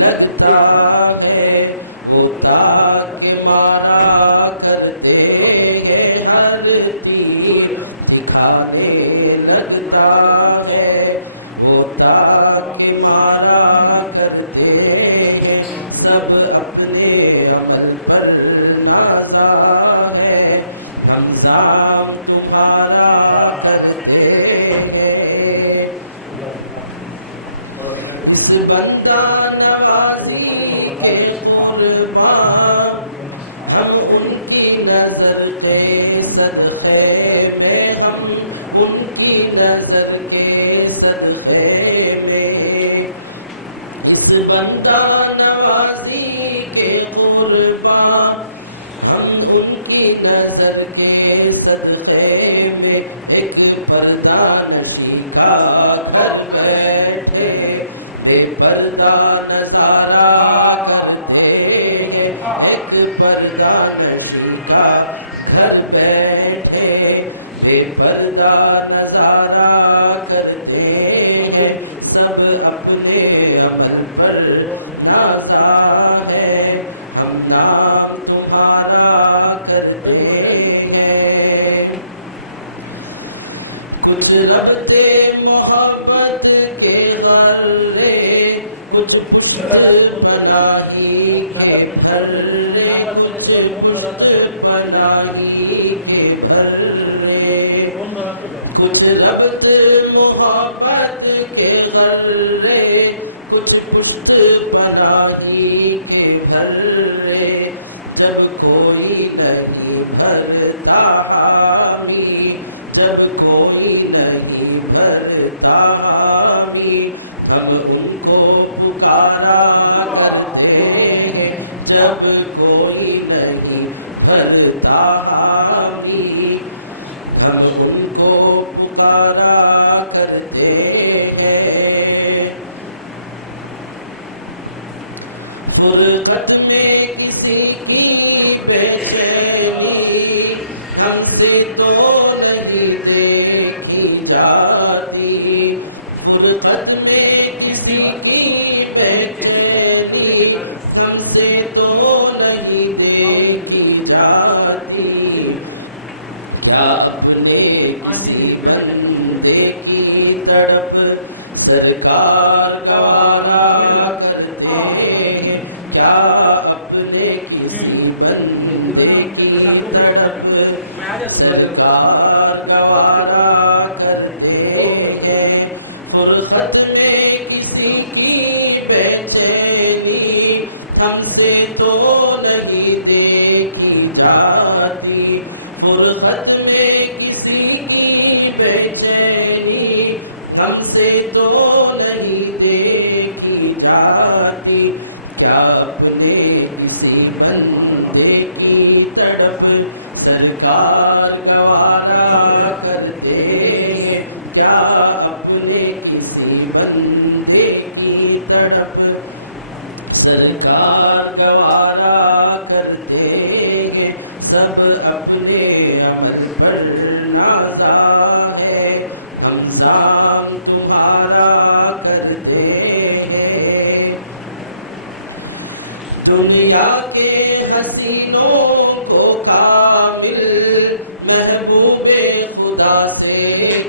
لگتا ہے سب اپنے عمل پر نازا ہے، ہم نام تمہارا کرتے ہیں۔ اس بندہ نوازی کے قربان، ہم ان کی نظر کے صدقے میں، ہم ان کی نظر کے صدقے میں، اس بندہ نوازی کے قربان، ہم ان کی نظر کے صدقے میں، ایک پردہ نشی کا کر بیٹھے، بے پردہ نظارہ کرتے ہیں، ایک پردہ نشی کا کر بیٹھے، بے پردہ نظارہ کرتے ہیں، سب اپنے عمل پر نازا ہے، ہم نام تمہارا کرتے ہیں۔ کچھ رکھتے محبت کے غرے، کچھ پشت پناہی کے گھرے، کچھ پشت پناہی کے گھرے، کچھ ربط محبت کے غرے، کچھ پشت پناہی کے گھرے، جب کوئی نہیں بھرتا بھی، جب کوئی نہیں بھرتا بھی، ہم ان کو پکارا کرتے ہیں، جب کوئی نہیں بھرتا بھی، ہم ان کو پکارا کرتے ہیں۔ فرقت میں کسی کی بے چینی، ہم سے تو نہیں دیکھی جاتی، فرقت میں کسی کی بے چینی، ہم سے تو نہیں دیکھی جاتی، کیا اپنے کسی بندے کی تڑپ سرکار گوارا کرتے ہیں، کیا اپنے کسی بندے کی تڑپ سرکار گوارا کرتے ہیں، فرقت میں کسی کی بے چینی، ہم سے تو نہیں دیکھی جاتی، فرقت میں کسی کی بے چینی، ہم سے تو نہیں دیکھی جاتی، کیا اپنے کسی بندے کی تڑپ سرکار گوارا کرتے ہیں، کیا اپنے کسی بندے کی تڑپ سرکار گوارا کرتے ہیں، سب اپنے عمل پر نازا ہے، ہم نام تمہارا کرتے ہیں۔ دنیا کے حسینوں کو کامل محبوب خدا سے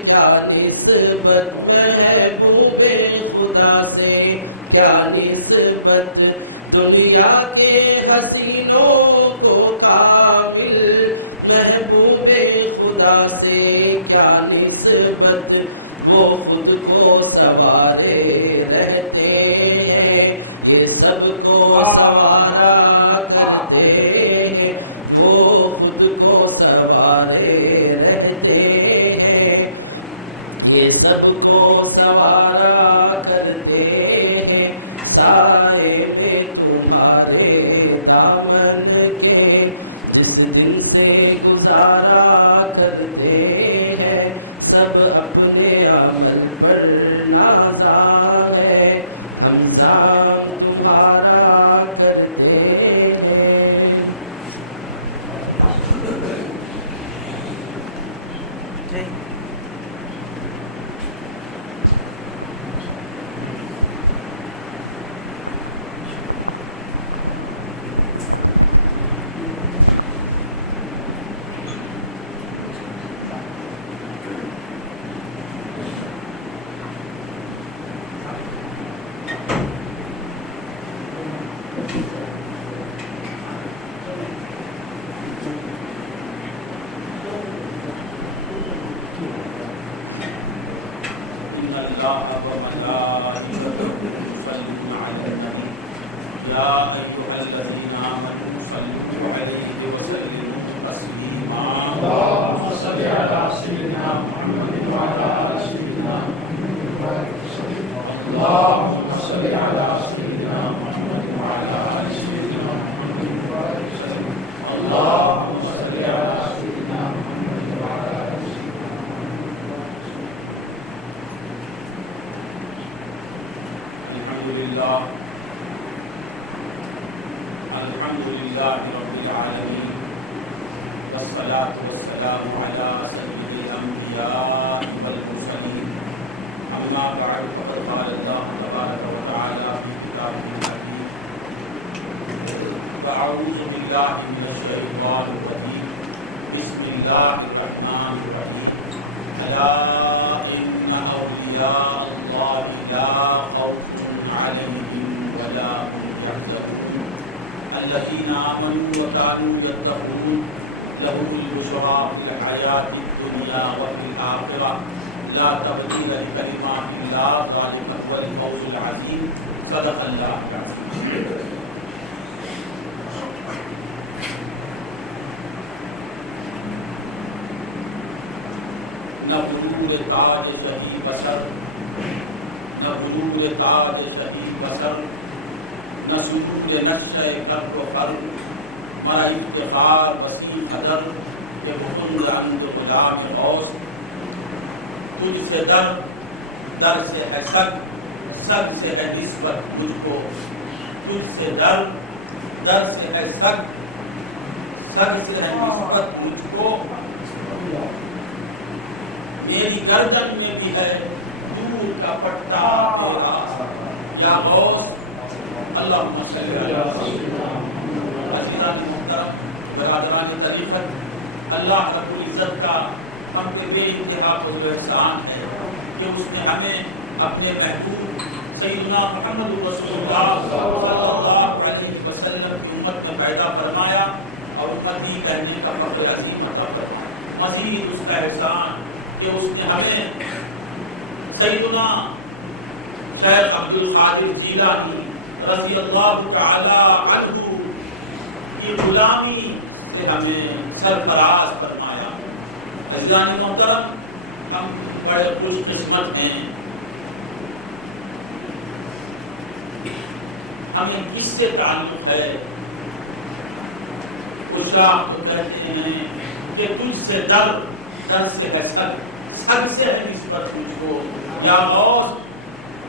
کیا نسبت، محبوب خدا سے کیا نسبت، دنیا کے حسینوں کو کامل محبوب خدا سے کیا نسبت، وہ خود کو سوارے رہتے ہیں، یہ سب کو سوارا کرتے ہیں، وہ خود کو سوارے رہتے ہیں، یہ سب کو سوارا کرتے ہیں، سائے میں تمہارے دامن کے جس دل سے گزارا کرتے ہیں، سب اپنے عمل پر نازا ہے، ہم نام تمہارا إن الله وملائكته يصلون على النبي يا أيها الذين آمنوا صلوا عليه وسلموا تسليما اللهم صل على سيدنا محمد وعلى آل سيدنا محمد وبارك وسلم. اللهم صل على سيدنا محمد وعلى آل سيدنا محمد وبارك وسلم. اللهم صل على سيدنا محمد وعلى آل سيدنا الحمد لله رب العالمين والصلاة والسلام على سيد الأنبياء والمرسلين أما بعد فقد قال الله تبارك وتعالى في كتابه الحكيم فأعوذ بالله من الشيطان الرجيم بسم الله الرحمن الرحيم ألا إن أولياء الله لا خوف عليهم ولا هم يحزنون الذين آمنوا وكانوا يتقون لهم البشرى في الحياة الدنيا وفي الآخرة لا تبديل لكلمات الله ذلك هو الفوز العظيم صدق الله العظيم. نہ غرور تاج شہی بسر نہ غرور تاج شہی بسر نہ سرور نقشہ کر و فر مرا افتخار وسیع قدر کہ حکم اند غلام غوث تجھ سے در در سے ہے سگ سگ سے ہے نسبت مجھ کو تجھ سے در در سے ہے سگ سگ سے ہے نسبت مجھ کو میری گردن میں بھی ہے دور کا پٹا تیرا یا غوث اللہم صلی علی سیدنا عزیزان محترم برادران طریقت اللہ رب العزت کا ہم پہ بے انتہا کو جو احسان ہے کہ اس نے ہمیں اپنے محبوب سیدنا محمد رسول اللہ صلی اللہ علیہ وسلم کی امت میں پیدا فرمایا اور امتی کہنے کا فخر عظیم عطا فرمایا. مزید اس کا احسان کہ اس نے ہمیں سیدنا شیخ عبد القادر جیلانی رضی اللہ تعالی عنہ کی غلامی سے ہمیں سرفراز فرمایا. عزیزان محترم ہم بڑے خوش قسمت ہیں. ہمیں کس سے تعلق ہے؟ عشاق کو کہتے ہیں کہ تجھ سے در در سے ہے سگ سگ سے ہے نسبت تجھ کو یا غوث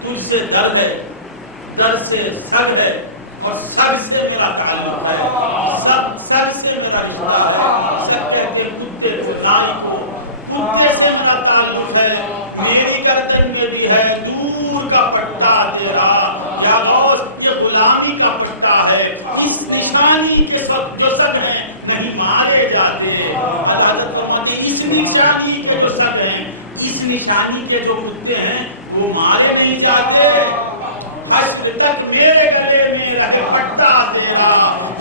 تجھ سے در ہے در سے سگ ہے اور سگ سے میرا تعلق ہے سگ سے میرا رشتہ ہے. سگ کہتے ہیں کتے سے نائی کو کتے سے میرا تعلق ہے. میری گردن میں بھی ہے دور کا پٹا تیرا یا غوث یہ غلامی کا پٹا ہے. اس نشانی کے سب جو سگ ہیں نہیں مارے جاتے. عدالت فرماتے اس نشانی کے جو سگ ہیں اس نشانی کے جو کتے ہیں وہ مارے نہیں جاتے. حشر تک میرے گلے میں رہے پٹا تیرا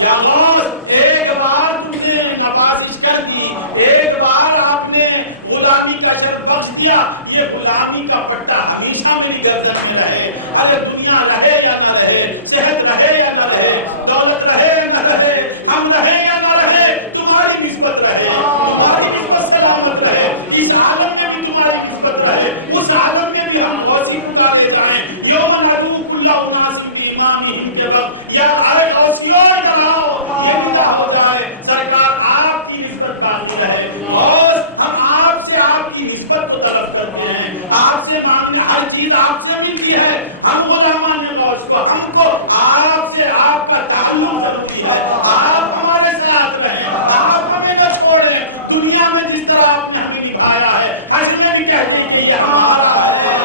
یا غوث. ایک بار تم نے نوازش کر دی ایک بار آپ نے غلامی کا شرف بخش دیا یہ غلامی کا پٹا ہمیشہ میری گردن میں رہے. ارے دنیا رہے یا نہ رہے صحت رہے یا نہ رہے دولت رہے یا نہ رہے ہم رہے یا نہ رہے تمہاری نسبت رہے تمہاری نسبت سلامت رہے. اس عالم میں بھی تمہاری نسبت رہے اس عالم میں بھی ہم غوثی پکارے جائیں. یوم ندعو کل اناس بامامہم کے وقت یا اے غوثیوں ڈراؤ یہ نہ ہو جائے سرکار آپ کی نسبت باقی رہے. غوث ہم آپ سے آپ کی نسبت کو طلب کرتے ہیں. آپ سے مانگنے ہر چیز آپ سے ملتی ہے. ہم غلامان غوث کو ہم کو آپ سے آپ کا تعلق ضروری ہے. آپ ہمارے ساتھ رہیں آپ ہمیں نہ چھوڑیں. دنیا میں جس طرح آپ نے ہمیں نبھایا ہے حشر میں بھی کہتے ہیں کہ یہ ہمارا ہے.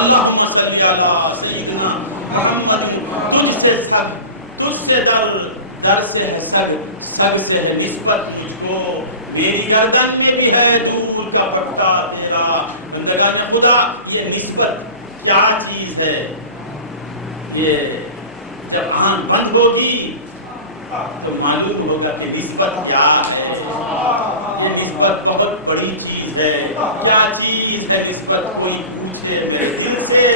اللہم صلی علی سیدنا محمد. تجھ سے سگ تجھ سے در در سے ہے سگ سگ سے ہے نسبت مجھ کو. میری گردن میں بھی ہے دور کا پٹا تیرا. بندگان خدا یہ نسبت کیا چیز ہے؟ یہ جب آنکھ بند ہوگی تو معلوم ہوگا کہ نسبت کیا ہے. یہ نسبت بہت بڑی چیز ہے. کیا چیز ہے نسبت؟ کوئی پوچھے میرے دل سے.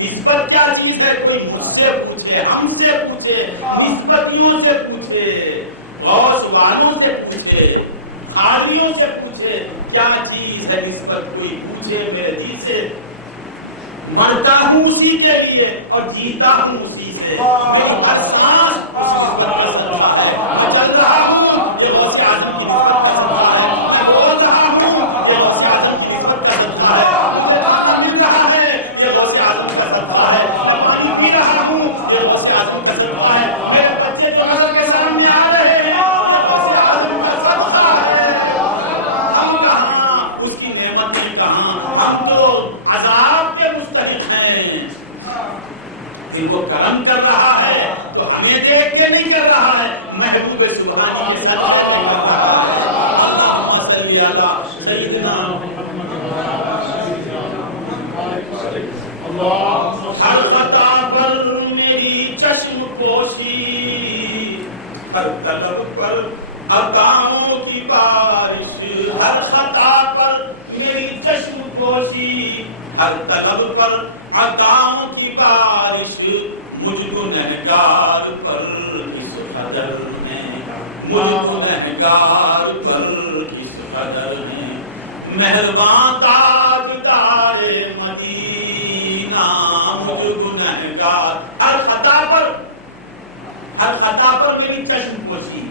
نسبت کیا چیز ہے؟ کوئی مجھ سے پوچھے، ہم سے پوچھے، نسبتیوں سے پوچھے، غوث والوں سے پوچھے، خادریوں سے پوچھے کیا چیز ہے نسبت. کوئی پوچھے میرے دل سے. مرتا ہوں اسی کے لیے اور جیتا ہوں اسی سے. میری ہر سانس میں چل رہا ہوں یہ غوث اعظم کی نسبت کا صدقہ ہے. میں بول رہا ہوں یہ غوث اعظم کی نسبت کا صدقہ ہے. مجھے پانی مل رہا ہے یہ غوث اعظم کا صدقہ ہے. میں پانی پی رہا ہوں یہ غوث اعظم کا صدقہ ہے. میرے بچے جو نظر کے سامنے آ رہے ہیں یہ غوث اعظم کا صدقہ ہے. ہم کہاں اس کی نعمتیں کہاں؟ ہم تو عذاب کے مستحق ہیں. پھر وہ کرم کر رہا ہے تو ہمیں دیکھ کے نہیں کر رہا ہے، محبوب سبحانی کے صدقے نہیں کر رہا ہے. اللہم صلی علی سیدنا ہر خطا پر میری چشم پوشی، ہر طلب پر عطاؤں کی بارش. ہر خطا پر میری چشم پوشی، ہر طلب پر عطاؤں کی بارش. مجھ گنہگار پر کس قدر ہے، مجھ گنہگار پر کس قدر ہے. مہربان تاجدار مدینہ مجھ گنہگار. ہر خطا پر میری چشم پوشی.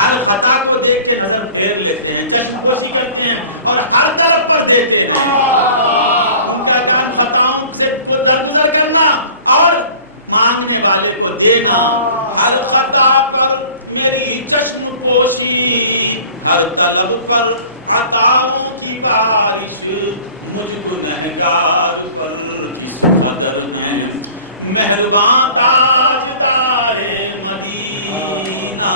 ہر خطا کو دیکھ کے نظر پھیر لیتے ہیں، چشم پوشی کرتے ہیں اور ہر طرف پر دیتے ہیں. ان کا کام خطاؤں سے درگزر کرنا اور مانگنے والے کو دینا. ہر خطا پر میری چشم پوشی، ہر طلب پر عطاؤں کی بارش. مجھ گنہگار پر کس قدر ہے، مہربان تاجدار مدینہ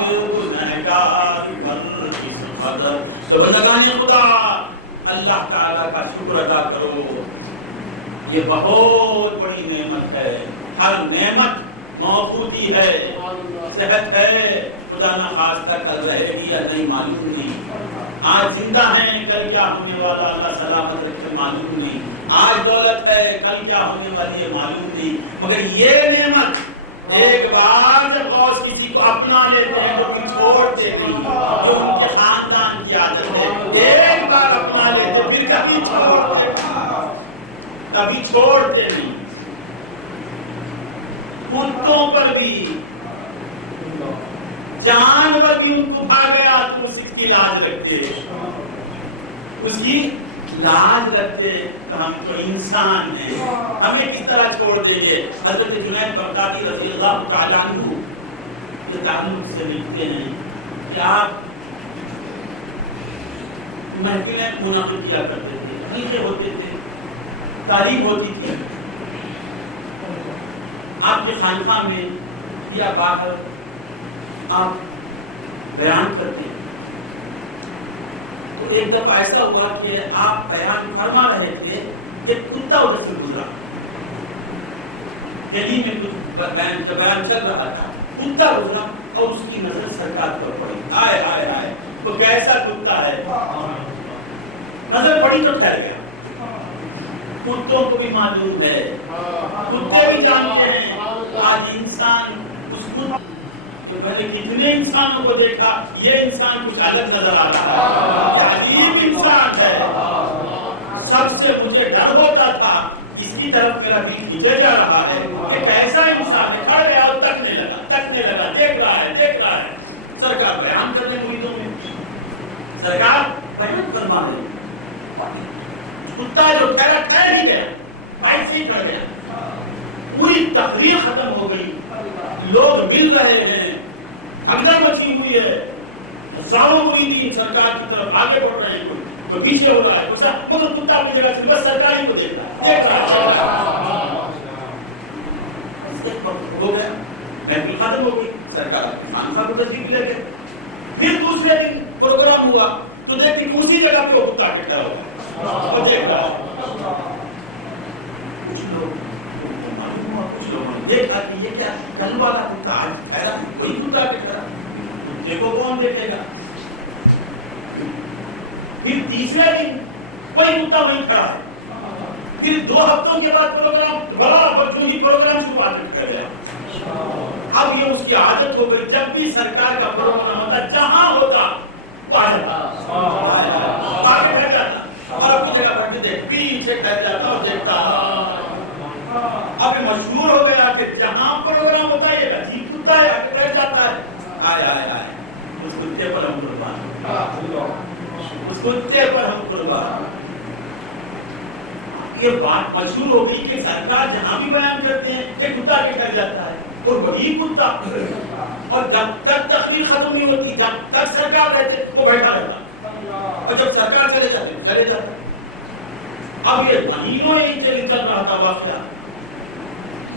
مجھ گنہگار پر کس قدر. تو بندگان خدا اللہ تعالیٰ کا شکر ادا کرو. یہ بہت بڑی نعمت ہے. ہر نعمت موجودی ہے. صحت ہے، خدا نہ خواستہ کل رہے گی یا نہیں معلوم نہیں. آج زندہ ہیں، کل کیا ہونے والا اللہ سلامت رکھے معلوم نہیں. آج دولت ہے، کل کیا ہونے والی ہے معلوم نہیں. مگر یہ نعمت ایک بار جب غوث کسی کو اپنا لیتے ہیں تو پھر چھوڑتے نہیں، جو ان کے خاندان کی عادت ہے. ایک بار اپنا لیتے پھر کبھی چھوڑتے نہیں. کتوں پر بھی، جانور بھی ان کو کھا گیا تو اس کی لاج رکھتے، اس کی لاج رکھتے. تو ہم تو انسان ہیں، ہمیں کس طرح چھوڑ دیں گے. حضرت جنید بغدادی رضی اللہ تعالیٰ عنہ یہ تعلق سے لکھتے ہیں کہ آپ محفلیں منعقد کیا کرتے تھے، حلقے ہوتے تھے، تعلیم ہوتی تھی. آپ کے خانقاہ میں یا باہر آپ بیان کرتے ہیں. تو ایک دفعہ ایسا ہوا کہ آپ بیان فرما رہے تھے، ایک کتا ادھر سے گزرا. دہلی میں کچھ بیان چل رہا تھا، کتا گزرا اور اس کی نظر سرکار پر پڑی. آئے آئے آئے تو کیسا کتا ہے، نظر پڑی تو ٹھہر گیا. کتوں کو بھی معلوم ہے، کتے بھی جانتے ہیں. آج انسان اس کہ میں نے کتنے انسانوں کو دیکھا، یہ انسان کچھ الگ نظر آ رہا ہے، یہ عجیب انسان ہے. سب سے مجھے ڈر ہوتا تھا، اس کی طرف میرا دل کھینچا جا رہا ہے کہ کیسا انسان ہے. کھڑ گیا اور تکنے لگا، دیکھ رہا ہے. سرکار بیان کرنے مریدوں میں، سرکار بیان کروا رہے. کتا جو ٹھہر ہی گیا، ایسے ہی کھڑ گیا. پوری تقریر ختم ہو گئی، لوگ مل رہے ہیں، بھگدڑ مچی ہوئی ہے، ہزاروں مریدین سرکار کی طرف آگے بڑھ رہے ہیں، کوئی پیچھے ہو رہا ہے. مگر کتا اپنی جگہ سے بس سرکار ہی کو دیکھ رہا ہو گیا. محفل ختم ہو گئی، سرکار خانقاہ کو تشریف لے گئے. پھر دوسرے دن پروگرام ہوا تو دیکھ کہ اسی جگہ پہ وہ کتا کے کھڑا ہوا اور دیکھ رہا. کچھ لوگ معلوم ہوا، کچھ یہ کیا کل والا کتا آج ٹھہرا وہی کتا کے ٹھہرا، کتے کو کون دیکھے گا؟ پھر تیسرے دن وہی کتا وہیں کھڑا ہے، پھر 2 ہفتوں کے بعد پروگرام بڑا جو ہی پروگرام شروع کر گیا۔ اب یہ اس کی عادت ہو گئی، جب بھی سرکار کا پروگرام ہوتا جہاں ہوتا وہ آ جاتا، آگے بیٹھ جاتا اور اپنی جگہ بیٹھ کے دیکھ پیچھے ٹھہر جاتا اور دیکھتا۔ اب یہ مشہور ہو گیا کہ جہاں پروگرام ہوتا ہے یہ عجیب کتا ہے، آگے بیٹھ جاتا ہے۔ آئے آئے آئے اس کتے پر ہم قربان، اس کتے پر ہم قربان۔ یہ بات مشہور ہو گئی کہ سرکار جہاں بھی بیان کرتے ہیں ایک کتا کے ٹھہر جاتا ہے، اور وہی کتا، اور جب تک تقریر ختم نہیں ہوتی جب تک سرکار رہتے وہ بیٹھا رہتا، اور جب سرکار چلے جاتے چلے جاتے۔ اب یہ مہینوں چل رہا تھا واقعہ،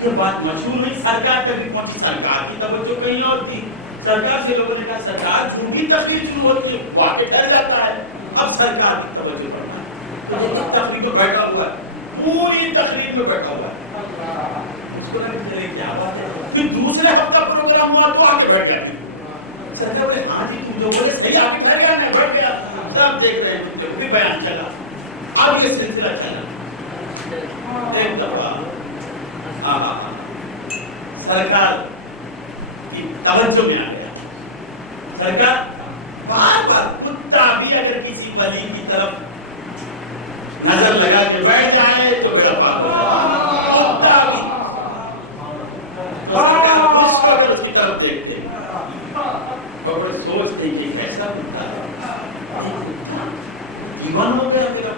یہ بات مشہور ہوئی، سرکار تک بھی پہنچی، سرکار کی توجہ کہیں اور تھی۔ سرکار سے لوگوں نے کہا سرکار جو بھی تقریر شروع ہوتی ہے وہ آگے ٹھہر جاتا ہے، اب سرکار کی توجہ کرنا ہے، تو تقریر میں بیٹھا ہوا ہے، پوری تقریر میں بیٹھا ہوا ہے، اس کو کیا بات ہے۔ پھر دوسرے ہفتہ پروگرام ہوا تو آگے بیٹھ گیا، سرکار بولے ہاں جی تم جو بولے صحیح، آگے ٹھہر گیا میں بیٹھ گیا، سب دیکھ رہے ہیں، بھی بیان چلا، اب یہ سلسلہ چلا، ایک دفعہ سرکار کی توجہ میں آ گیا، سرکار بار بار کتا بھی اگر کسی ولی کی طرف نظر لگا کے بیٹھ جائے تو میرا پاپ کتا بھی خوش ہو کر اس کی طرف دیکھتے بڑے سوچتے کہ کیسا کتا دیوان ہو گیا میرا،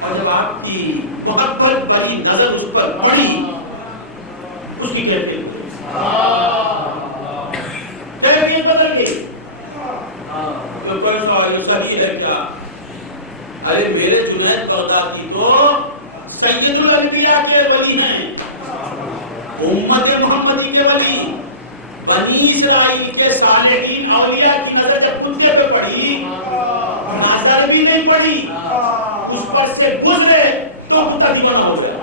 اور جب آپ کی محبت بڑی نظر اس پر پڑی اس کی کیفیت بدل گئی، تو پیسہ یہ صحیح ہے کیا؟ ارے میرے جنید بغدادی تو سید الانبیاء کے ولی ہیں، امت محمدی کے ولی، بنی اسرائیل کے صالحین اولیاء کی نظر جب کتے پہ پڑی نظر بھی نہیں پڑی، اس پر سے گزرے تو کتا دیوانہ ہو گیا،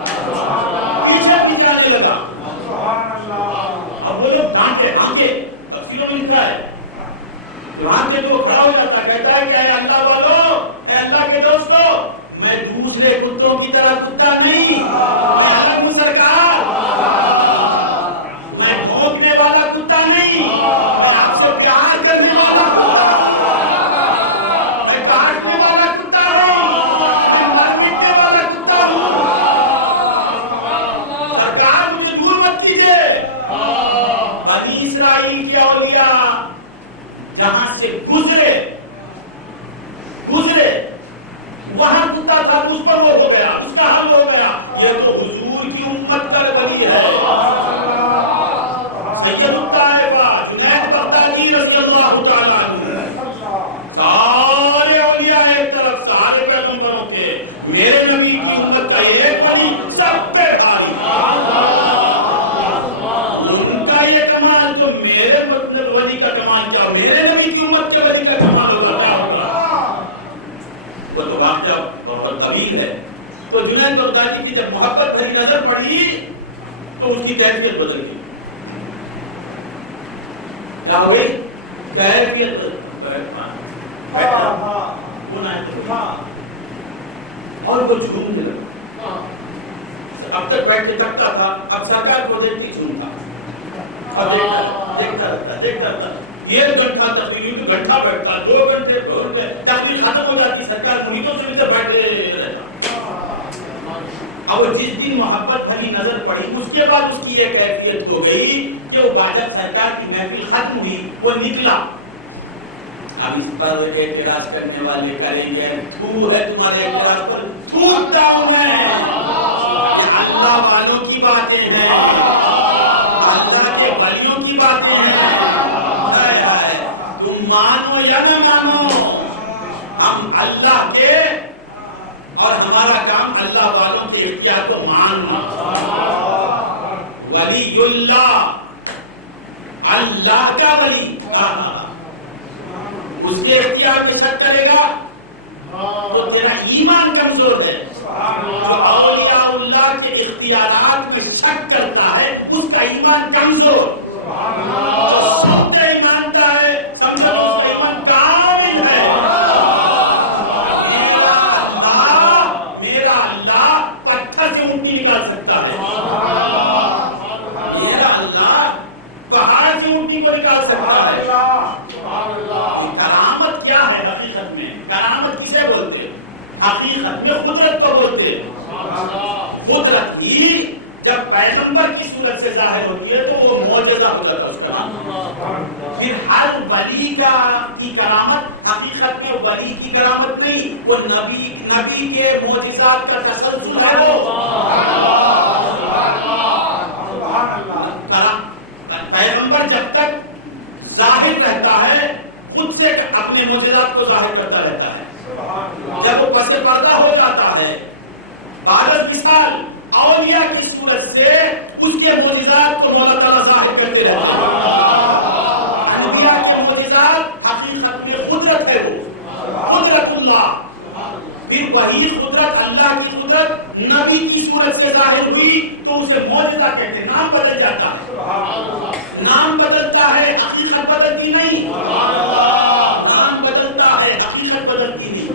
پیچھے پیچھے آنے لگا۔ اب وہ لوگ ڈانٹے ہانگے، تفسیروں میں لکھا ہے قرآن کے تو کھڑا ہو جاتا، کہتا ہے کہ اے اللہ والو، اے اللہ کے دوستو، میں دوسرے کتوں کی طرح کتا نہیں، میں الگ ہوں سرکار، میں بھونکنے والا کتا نہیں، میں آپ سے پیار کرنے والا کتا، میں کاٹنے والا کتا ہوں، میں مر مٹنے والا کتا ہوں، سرکار مجھے دور مت کیجیے۔ بنی اسرائیل کے اولیاء جہاں سے گزرے وہاں کتا تھا، اس پر وہ ہو گیا، اس کا حل ہو گیا، یہ تو حضور کی امت کا ولی ہے، سید الطائفہ جنید بغدادی رضی اللہ تعالیٰ عنہ، سارے اولیاء ایک طرف، سارے پیغمبروں کے، میرے نبی کی امت کا ایک ولی سب پہ بھاری، ان کا یہ کمال جو میرے مطلب ولی کا کمال کیا، میرے نبی کی امت کے ولی کا کمال ہوگا کیا ہوگا، وہ تو واقعہ بہت طویل ہے۔ تو جنید بغدادی کی جب محبت بھری نظر پڑی تو اس کی کیفیت بدل گئی، کیا ہوئی کیفیت اور وہ جھومنے لگا، اب تک بیٹھے تھکتا تھا، اب سرکار کو دیکھتی جھومتا اور دیکھتا رہتا، 1 گھنٹہ تقریر، گھنٹہ بیٹھتا، 2 گھنٹے تقریر ختم ہو جاتی، سرکار مریدوں سے ملتے بیٹھے رہتا۔ اب جس دن محبت بھری نظر پڑی اس کے بعد اس کی یہ کیفیت ہو گئی کہ وہ جب سرکار کی محفل ختم ہوئی وہ نکلا، اب اس پر اعتراض کرنے والے کریں گے تو ہے تمہارے اعتراض پر تھوکتا ہوں میں، اللہ والوں کی باتیں ہیں، اللہ کے ولیوں کی باتیں ہیں، تم مانو یا نہ مانو، ہم اللہ کے اور ہمارا کام اللہ والوں کے اختیار کو ماننا، ولی اللہ، اللہ کا ولی اس کے اختیار کے ساتھ کرے گا تو تیرا ایمان کمزور ہے، جو اولیاء اللہ کے اختیارات میں شک کرتا ہے صورت سے ظاہر ہوتی ہے تو وہ معجزہ ہو جاتا ہے اس کا نام۔ پھر ہر ولی کی کرامت حقیقت میں ولی کی کرامت نہیں، وہ نبی کے معجزات کا تسلسل ہے۔ وہ پیغمبر جب تک ظاہر رہتا ہے خود سے اپنے معجزات کو ظاہر کرتا رہتا ہے، جب وہ پس پردہ ہو جاتا ہے بعد مثال اولیاء کی صورت سے اس کے معجزات کو مولا تعالیٰ ظاہر کرتے رہتے ہیں۔ انبیاء کے معجزات حقیقت میں قدرت ہے، وہ قدرت اللہ، پھر وہی قدرت اللہ کی قدرت نبی کی صورت سے ظاہر ہوئی تو اسے معجزہ کہتے ہیں۔ نام بدل جاتا ہے، نام بدلتا ہے، حقیقت بدلتی نہیں، نام بدلتا ہے، حقیقت بدلتی نہیں۔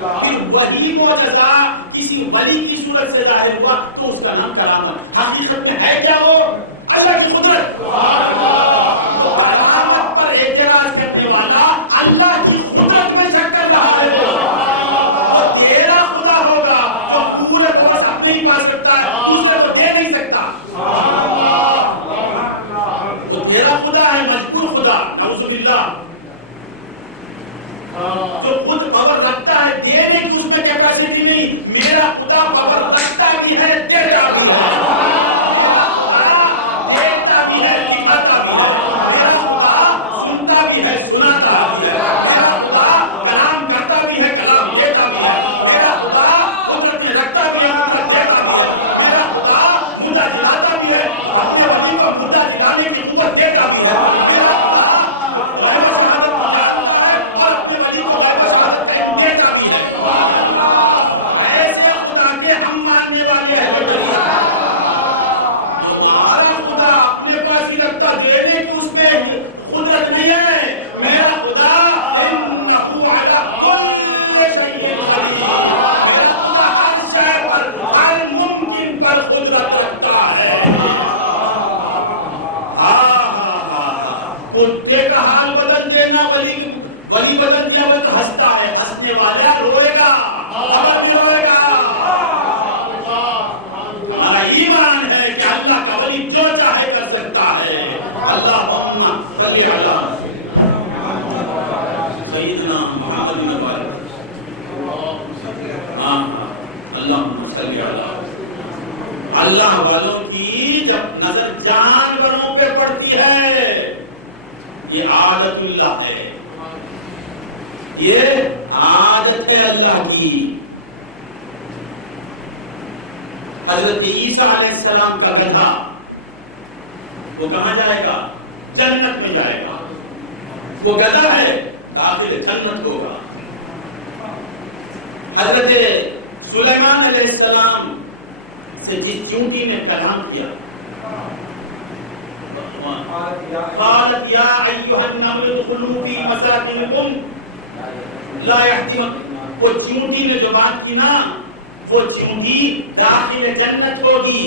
پھر وہی معجزہ کسی ولی کی صورت سے ظاہر ہوا تو اس کا نام کرامت۔ حقیقت میں ہے کیا؟ وہ اللہ کی قدرت۔ کرامت پر اعتراض کرنے والا اللہ کی قدرت میں شک کر رہا ہے، تیرا خدا ہوگا جو قبولیت کو بس اپنے ہی پا سکتا ہے، دوسرے کو دے نہیں سکتا۔ وہ تیرا خدا ہے، مجبور خدا، نعوذ باللہ، جو خود پاور رکھتا ہے دینے کی اس میں کیپیسٹی نہیں۔ میرا خدا پاور رکھتا بھی ہے، دیتا بھی ہے، دیتا بھی ہے، دکھاتا بھی ہے، میرا خدا سنتا بھی ہے، سناتا بھی ہے، میرا خدا کلام کرتا بھی ہے، کلام دیتا بھی ہے، میرا خدا قدرت رکھتا بھی ہے، قدرت دیتا بھی ہے، میرا خدا مردہ جلاتا بھی ہے، اپنے ولی کو مردہ جلانے کی قوت دیتا بھی ہے، میرا خدا ایسے خدا کے ہم ماننے والے ہیں۔ ہمارا خدا اپنے پاس ہی رکھتا، دینے کی اس میں قدرت نہیں ہے۔ میرا خدا انہ علی کل شیء قدیر، میرا خدا ہر شے پر، ہر ممکن پر قدرت رکھتا ہے۔ کتے کا حال بدل دینا ولی بدل کیا بس ہنستا ہے، ہنسنے والا روئے گا، خبر بھی روئے گا۔ ہمارا ایمان ہے کہ اللہ کا ولی جو چاہے کر سکتا ہے۔ اللہم صلی علی سیدنا محمد اللہم صلی علی۔ اللہ والوں کی جب نظر جانوروں پہ پڑتی ہے، یہ عادت اللہ ہے، یہ عادت ہے اللہ کی۔ حضرت عیسیٰ علیہ السلام کا گدھا وہ کہاں جائے گا؟ جنت میں جائے گا۔ وہ گدھا ہے، داخل جنت ہوگا۔ حضرت سلیمان علیہ السلام سے جس چونٹی نے کلام کیا، قالت یا ایھا النمل ادخلوا فی مساکنکم لا یحطمکم، وہ چونٹی نے جو بات کی نا، وہ چونٹی داخل جنت ہوگی۔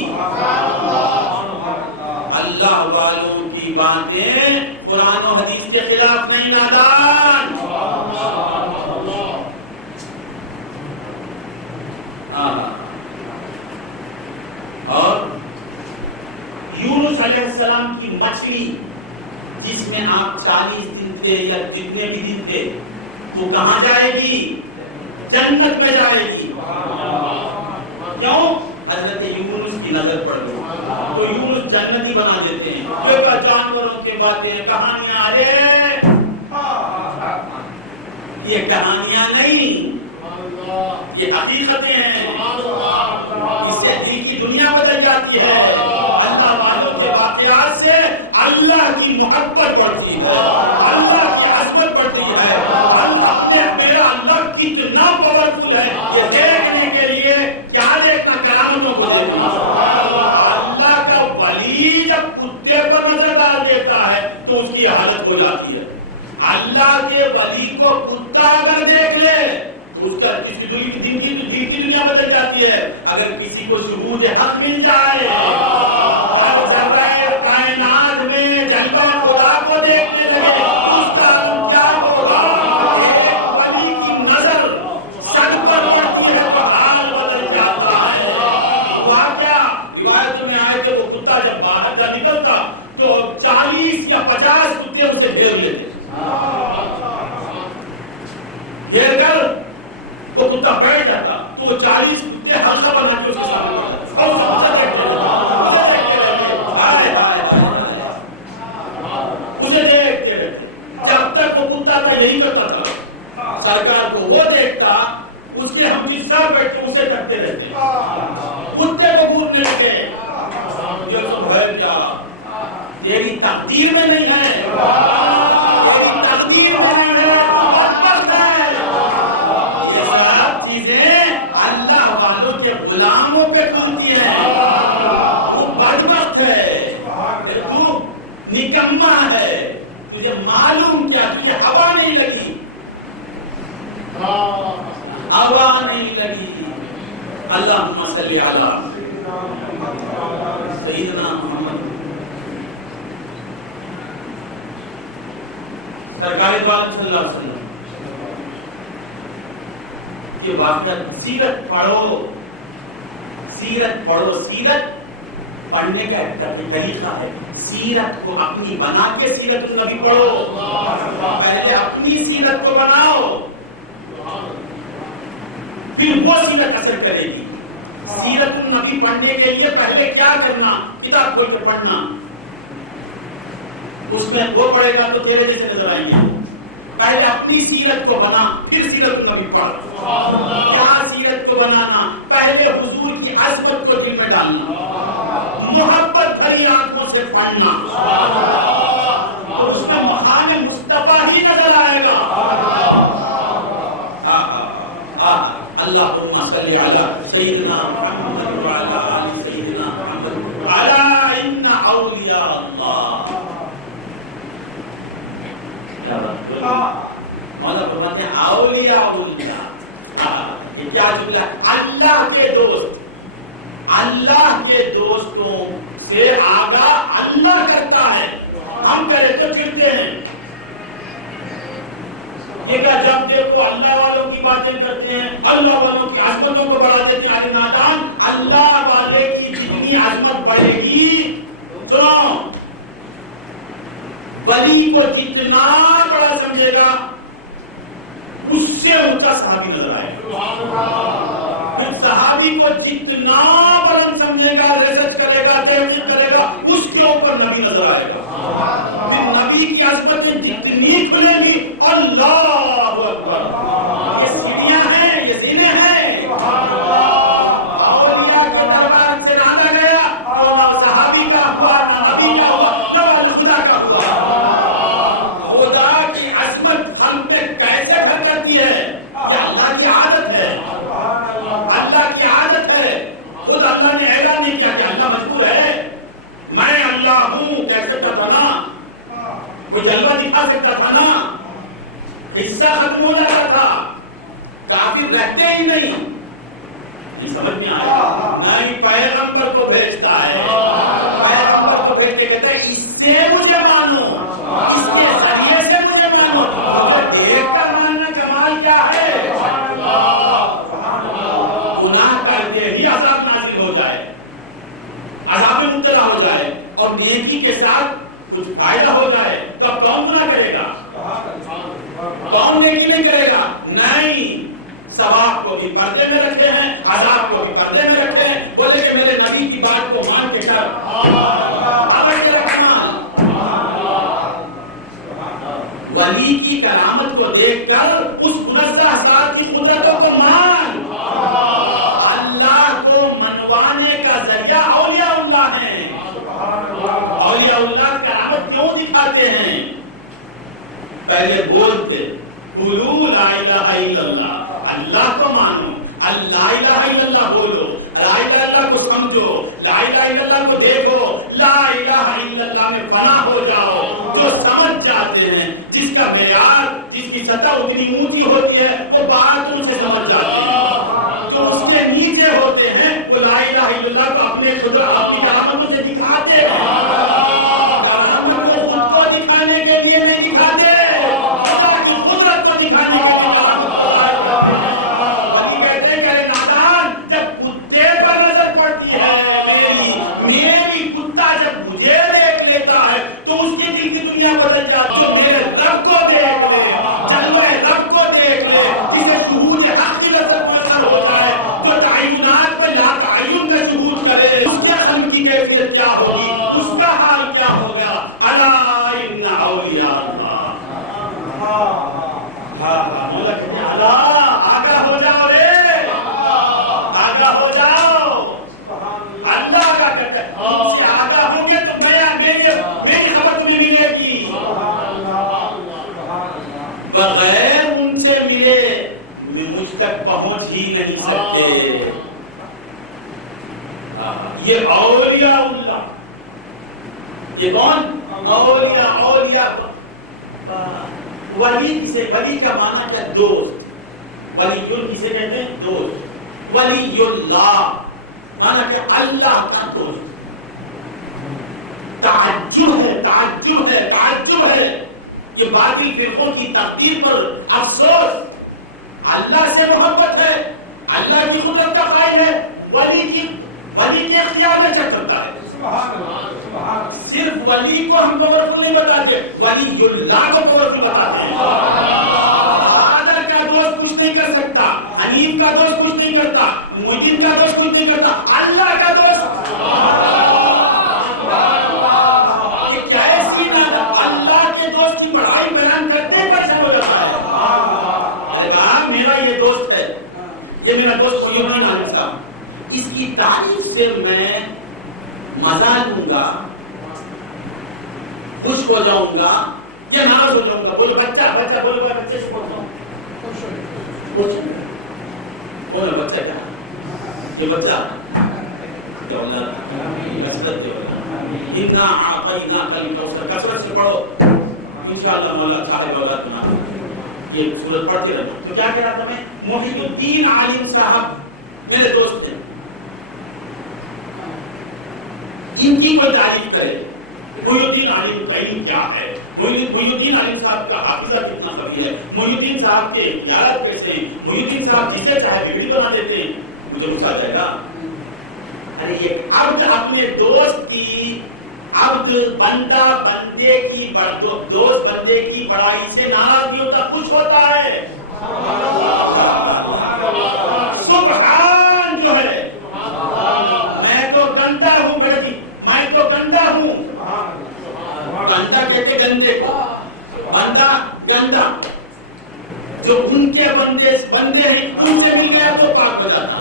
اللہ والوں کی باتیں قرآن و حدیث کے خلاف نہیں نادان۔ اور یونس علیہ السلام کی مچھلی جس میں آپ 40 دن تھے یا جتنے بھی دن تھے، وہ کہاں جائے گی؟ جنت میں جائے گی۔ کیوں؟ حضرت یونس کی نظر پڑ گئی تو یونس جنتی بنا دیتے ہیں۔ جانوروں کے باتیں کہانیاں، ارے یہ کہانیاں نہیں، یہ حقیقتیں ہیں۔ اس سے دل کی دنیا بدل جاتی ہے۔ اللہ والوں کے واقعات سے اللہ کی محبت بڑھتی ہے، اللہ کی عظمت بڑھتی ہے۔ میرا اللہ کتنا پاورفل ہے، یہ دیکھنے کے لیے کیا دیکھنا، کرامتوں کو دیکھنا۔ اللہ کا ولی جب کتے پر نظر ڈال دیتا ہے تو اس کی حالت ہو جاتی ہے۔ اللہ کے ولی کو کتا اگر دیکھ لے تو اس کا کسی دن کی دنیا بدل جاتی ہے۔ اگر کسی کو شہود حق مل جائے، کائنات میں جلوہ خدا کو دیکھنے لگے، اس کا کیا ہوگا؟ ایک ولی کی نظر سر پر پڑتی ہے تو حال بدل جاتا ہے۔ واقعہ روایتوں میں آئے کہ وہ کتا جب باہر بندہ نکلتا تو 40 یا 50 کتے اسے گھیر لیتے. گھیر کر وہ کتا بیٹھ جاتا تو وہ 40 کتے حلقہ بنا کے اسے سامنے اسے دیکھتے رہتے. جب تک وہ کتا کا یہی کرتا تھا سرکار کو وہ دیکھتا اس کے ہم جسا بیٹھتے اسے کرتے رہتے. کتے کو گھورنے لگے یہ سب ہے کیا تیری تقدیر میں نہیں ہے تیری تقدیر میں نہیں ہے یہ سب چیزیں اللہ والوں کے غلاموں پہ کھلتی ہیں. تو بدبخت ہے تو نکما ہے تجھے معلوم کیا تجھے ہوا نہیں لگی ہوا نہیں لگی. اللہم صلی علی سیدنا محمد. سرکار دو عالم صلی اللہ علیہ وسلم یہ واقعہ سیرت پڑھو سیرت پڑھو. سیرت پڑھنے کا ایک طریقہ ہے. سیرت کو اپنی بنا کے سیرت النبی پڑھو. پہلے اپنی سیرت کو بناؤ پھر وہ سیرت اثر کرے گی. سیرت النبی پڑھنے کے لیے پہلے کیا کرنا کتاب کھول کے پڑھنا. اس میں وہ پڑھے گا تو تیرے جیسے نظر آئیں گے. پہلے اپنی سیرت کو بنا پھر سیرت النبی پڑھ. کیا سیرت کو بنانا پہلے حضور کی عظمت کو دل میں ڈالنا محبت بھری آنکھوں سے پڑھنا اور اس میں مقام مصطفیٰ ہی نظر آئے گا. اللہم صلی علی سیدنا محمد وعلی آل سیدنا محمد الا ان اولیاء اللہ. مولا فرماتے ہیں اولیاء اللہ. یہ کیا جملہ ہے؟ اللہ کے دوست اللہ کے دوستوں سے آگاہ اللہ کرتا ہے. ہم کرے تو چلتے ہیں. یہ کیا جب دیکھو اللہ والوں کی باتیں کرتے ہیں اللہ والوں کی عظمتوں کو بڑھا دیتے ہیں. نادان اللہ والے کی جتنی عظمت بڑھے گی سنو ولی کو جتنا بڑا سمجھے گا اس سے اونچا صحابی نظر آئے گا. پھر صحابی کو جتنا بلند سمجھے گا ریسرچ کرے گا تحقیق کرے گا اس کے اوپر نبی نظر آئے گا. پھر نبی کی عظمتیں جتنی کھلیں گی اللہ اکبر. یہ سیڑھیاں ہیں یہ زینے ہیں. اولیاء کے دربار سے نہ گیا نہ صحابی کا ہوا نہ نبی کا ہوا نہ خدا کا ہوا. خدا کی عظمت ہم پہ کیسے گھر کرتی ہے یہ اللہ کی عادت ہے. اللہ کی عادت ہے. خود اللہ نے اعلان نہیں کیا کہ اللہ مجبور ہے. میں اللہ ہوں کہہ سکتا تھا نا وہ جلوہ دکھا سکتا تھا نا حصہ ختم ہو جاتا تھا. کافر رہتے ہی نہیں سمجھ میں آیا. نہیں پیغمبر کو بھیجتا ہے پیغمبر کو بھیج کے کہتا ہے اس سے مجھے مانو اس کے ذریعے سے مجھے مانو. دیکھ کر ماننا کمال کیا ہے. گناہ کر کے ہی عذاب نازل ہو جائے عذاب میں مبتلا ہو جائے اور نیکی کے ساتھ کچھ فائدہ ہو جائے تو اب کون گناہ کرے گا کون نیکی نہیں کرے گا. نہیں ثواب کو بھی پردے میں رکھے ہیں عذاب کو بھی پردے میں رکھے ہیں. بولے کہ میرے نبی کی بات کو مان کے کر اب ولی کی کرامت کو دیکھ کر اس گزشتہ حضرات کی قدرتوں کو مان. اللہ کو منوانے کا ذریعہ اولیاء اللہ ہیں. اولیاء اللہ کرامت کیوں دکھاتے ہیں؟ پہلے بولتے قولوا لا الہ الا اللہ. اللہ کو مانو لا الہ الا اللہ بولو لا الہ الا اللہ کو سمجھو لا الہ الا اللہ کو دیکھو لا الہ الا اللہ میں فنا ہو جاؤ. جو سمجھ جاتے ہیں جس کا معیار جس کی سطح اتنی اونچی ہوتی ہے وہ باتوں سے سمجھ جاتے ہیں. جو اس کے نیچے ہوتے ہیں وہ لا الہ الا اللہ کو اپنے اپنی علامتوں سے دکھاتے ہیں. علامت کو خود کو دکھانے کے لیے نہیں دکھاتے خدا کی قدرت کو دکھانے کے لیے. کہتے ہیں کہ ارے نادان جب کتے پر نظر پڑتی ہے میری کتا جب مجھے کیا ہو گیا؟ الا ان اولیاء اللہ. مولا کہتے ہیں الا آگاہ ہو جاؤ رے، آگاہ ہو جاؤ. اللہ آگاہ کرتا ہے، تم سے آگاہ ہوں گے تو میری خبر تمہیں ملے گی. بغیر ان سے ملے مجھ تک پہنچ ہی نہیں سکتے. یہ اولیاء اللہ، یہ کون؟ اولیاء. ولی کسے؟ ولی کا معنی کیا؟ دوست. ولی کسے کہتے ہیں؟ دوست. ولی اللہ معنی کیا؟ اللہ کا دوست. تعجب ہے یہ باطل فرقوں کی تقدیر پر افسوس. اللہ سے محبت ہے، اللہ کی قدرت کا قائل ہے، ولی کے اختیار میں چک کرتا ہے. صرف ولی کو ہم پاورفل نہیں بتاتے، ولی اللہ کو پاورفل بتاتے ہیں. فادر کا دوست کچھ نہیں کر سکتا، حنیف کا دوست کچھ نہیں کرتا، محدث کا دوست کچھ نہیں کرتا، اللہ کا دوست. اللہ کے دوست کی بڑائی بیان کرتے پریشان ہو جاتا ہے. ارے کہا میرا یہ دوست ہے، یہ میرا دوست کوئی نہیں مانتا، اس کی تعریف سے میں مزہ لوں گا، خوش ہو جاؤں گا یا ناراض ہو جاؤں گا. بولو بچہ بولو بچے سے پوچھتا ہوں، کون ہے بچہ؟ کیا یہ بچہ کیا کثرت سے پڑھو انشاءاللہ مولا صاحب اولاد بنا. یہ سورت پڑھتے رہو. تو کیا کہہ رہا تھا میں؟ محی الدین عالم صاحب میرے دوست ہیں، ان کی کوئی تعریف کرے. محی الدین عالم کا علم کیا ہے، محی الدین عالم صاحب کا حافظہ کتنا قوی ہے، محی الدین صاحب کے اختیارات کیسے ہیں، محی الدین صاحب جسے چاہے ویڈیو بنا دیتے ہیں. مجھے غصہ آ جائے گا. ارے یہ عبد اپنے دوست کی، عبد بندہ بندے کی، دوست بندے کی بڑائی سے ناراض نہیں ہوتا، خوش ہوتا ہے. سبحان جو ہے، میں تو گندا ہوں بیٹا جی، میں تو گندا ہوں. گندا کہتے گندے کو، بندہ گندا. جو ان کے بندے ہیں ان سے مل گیا تو پاک بتاتا.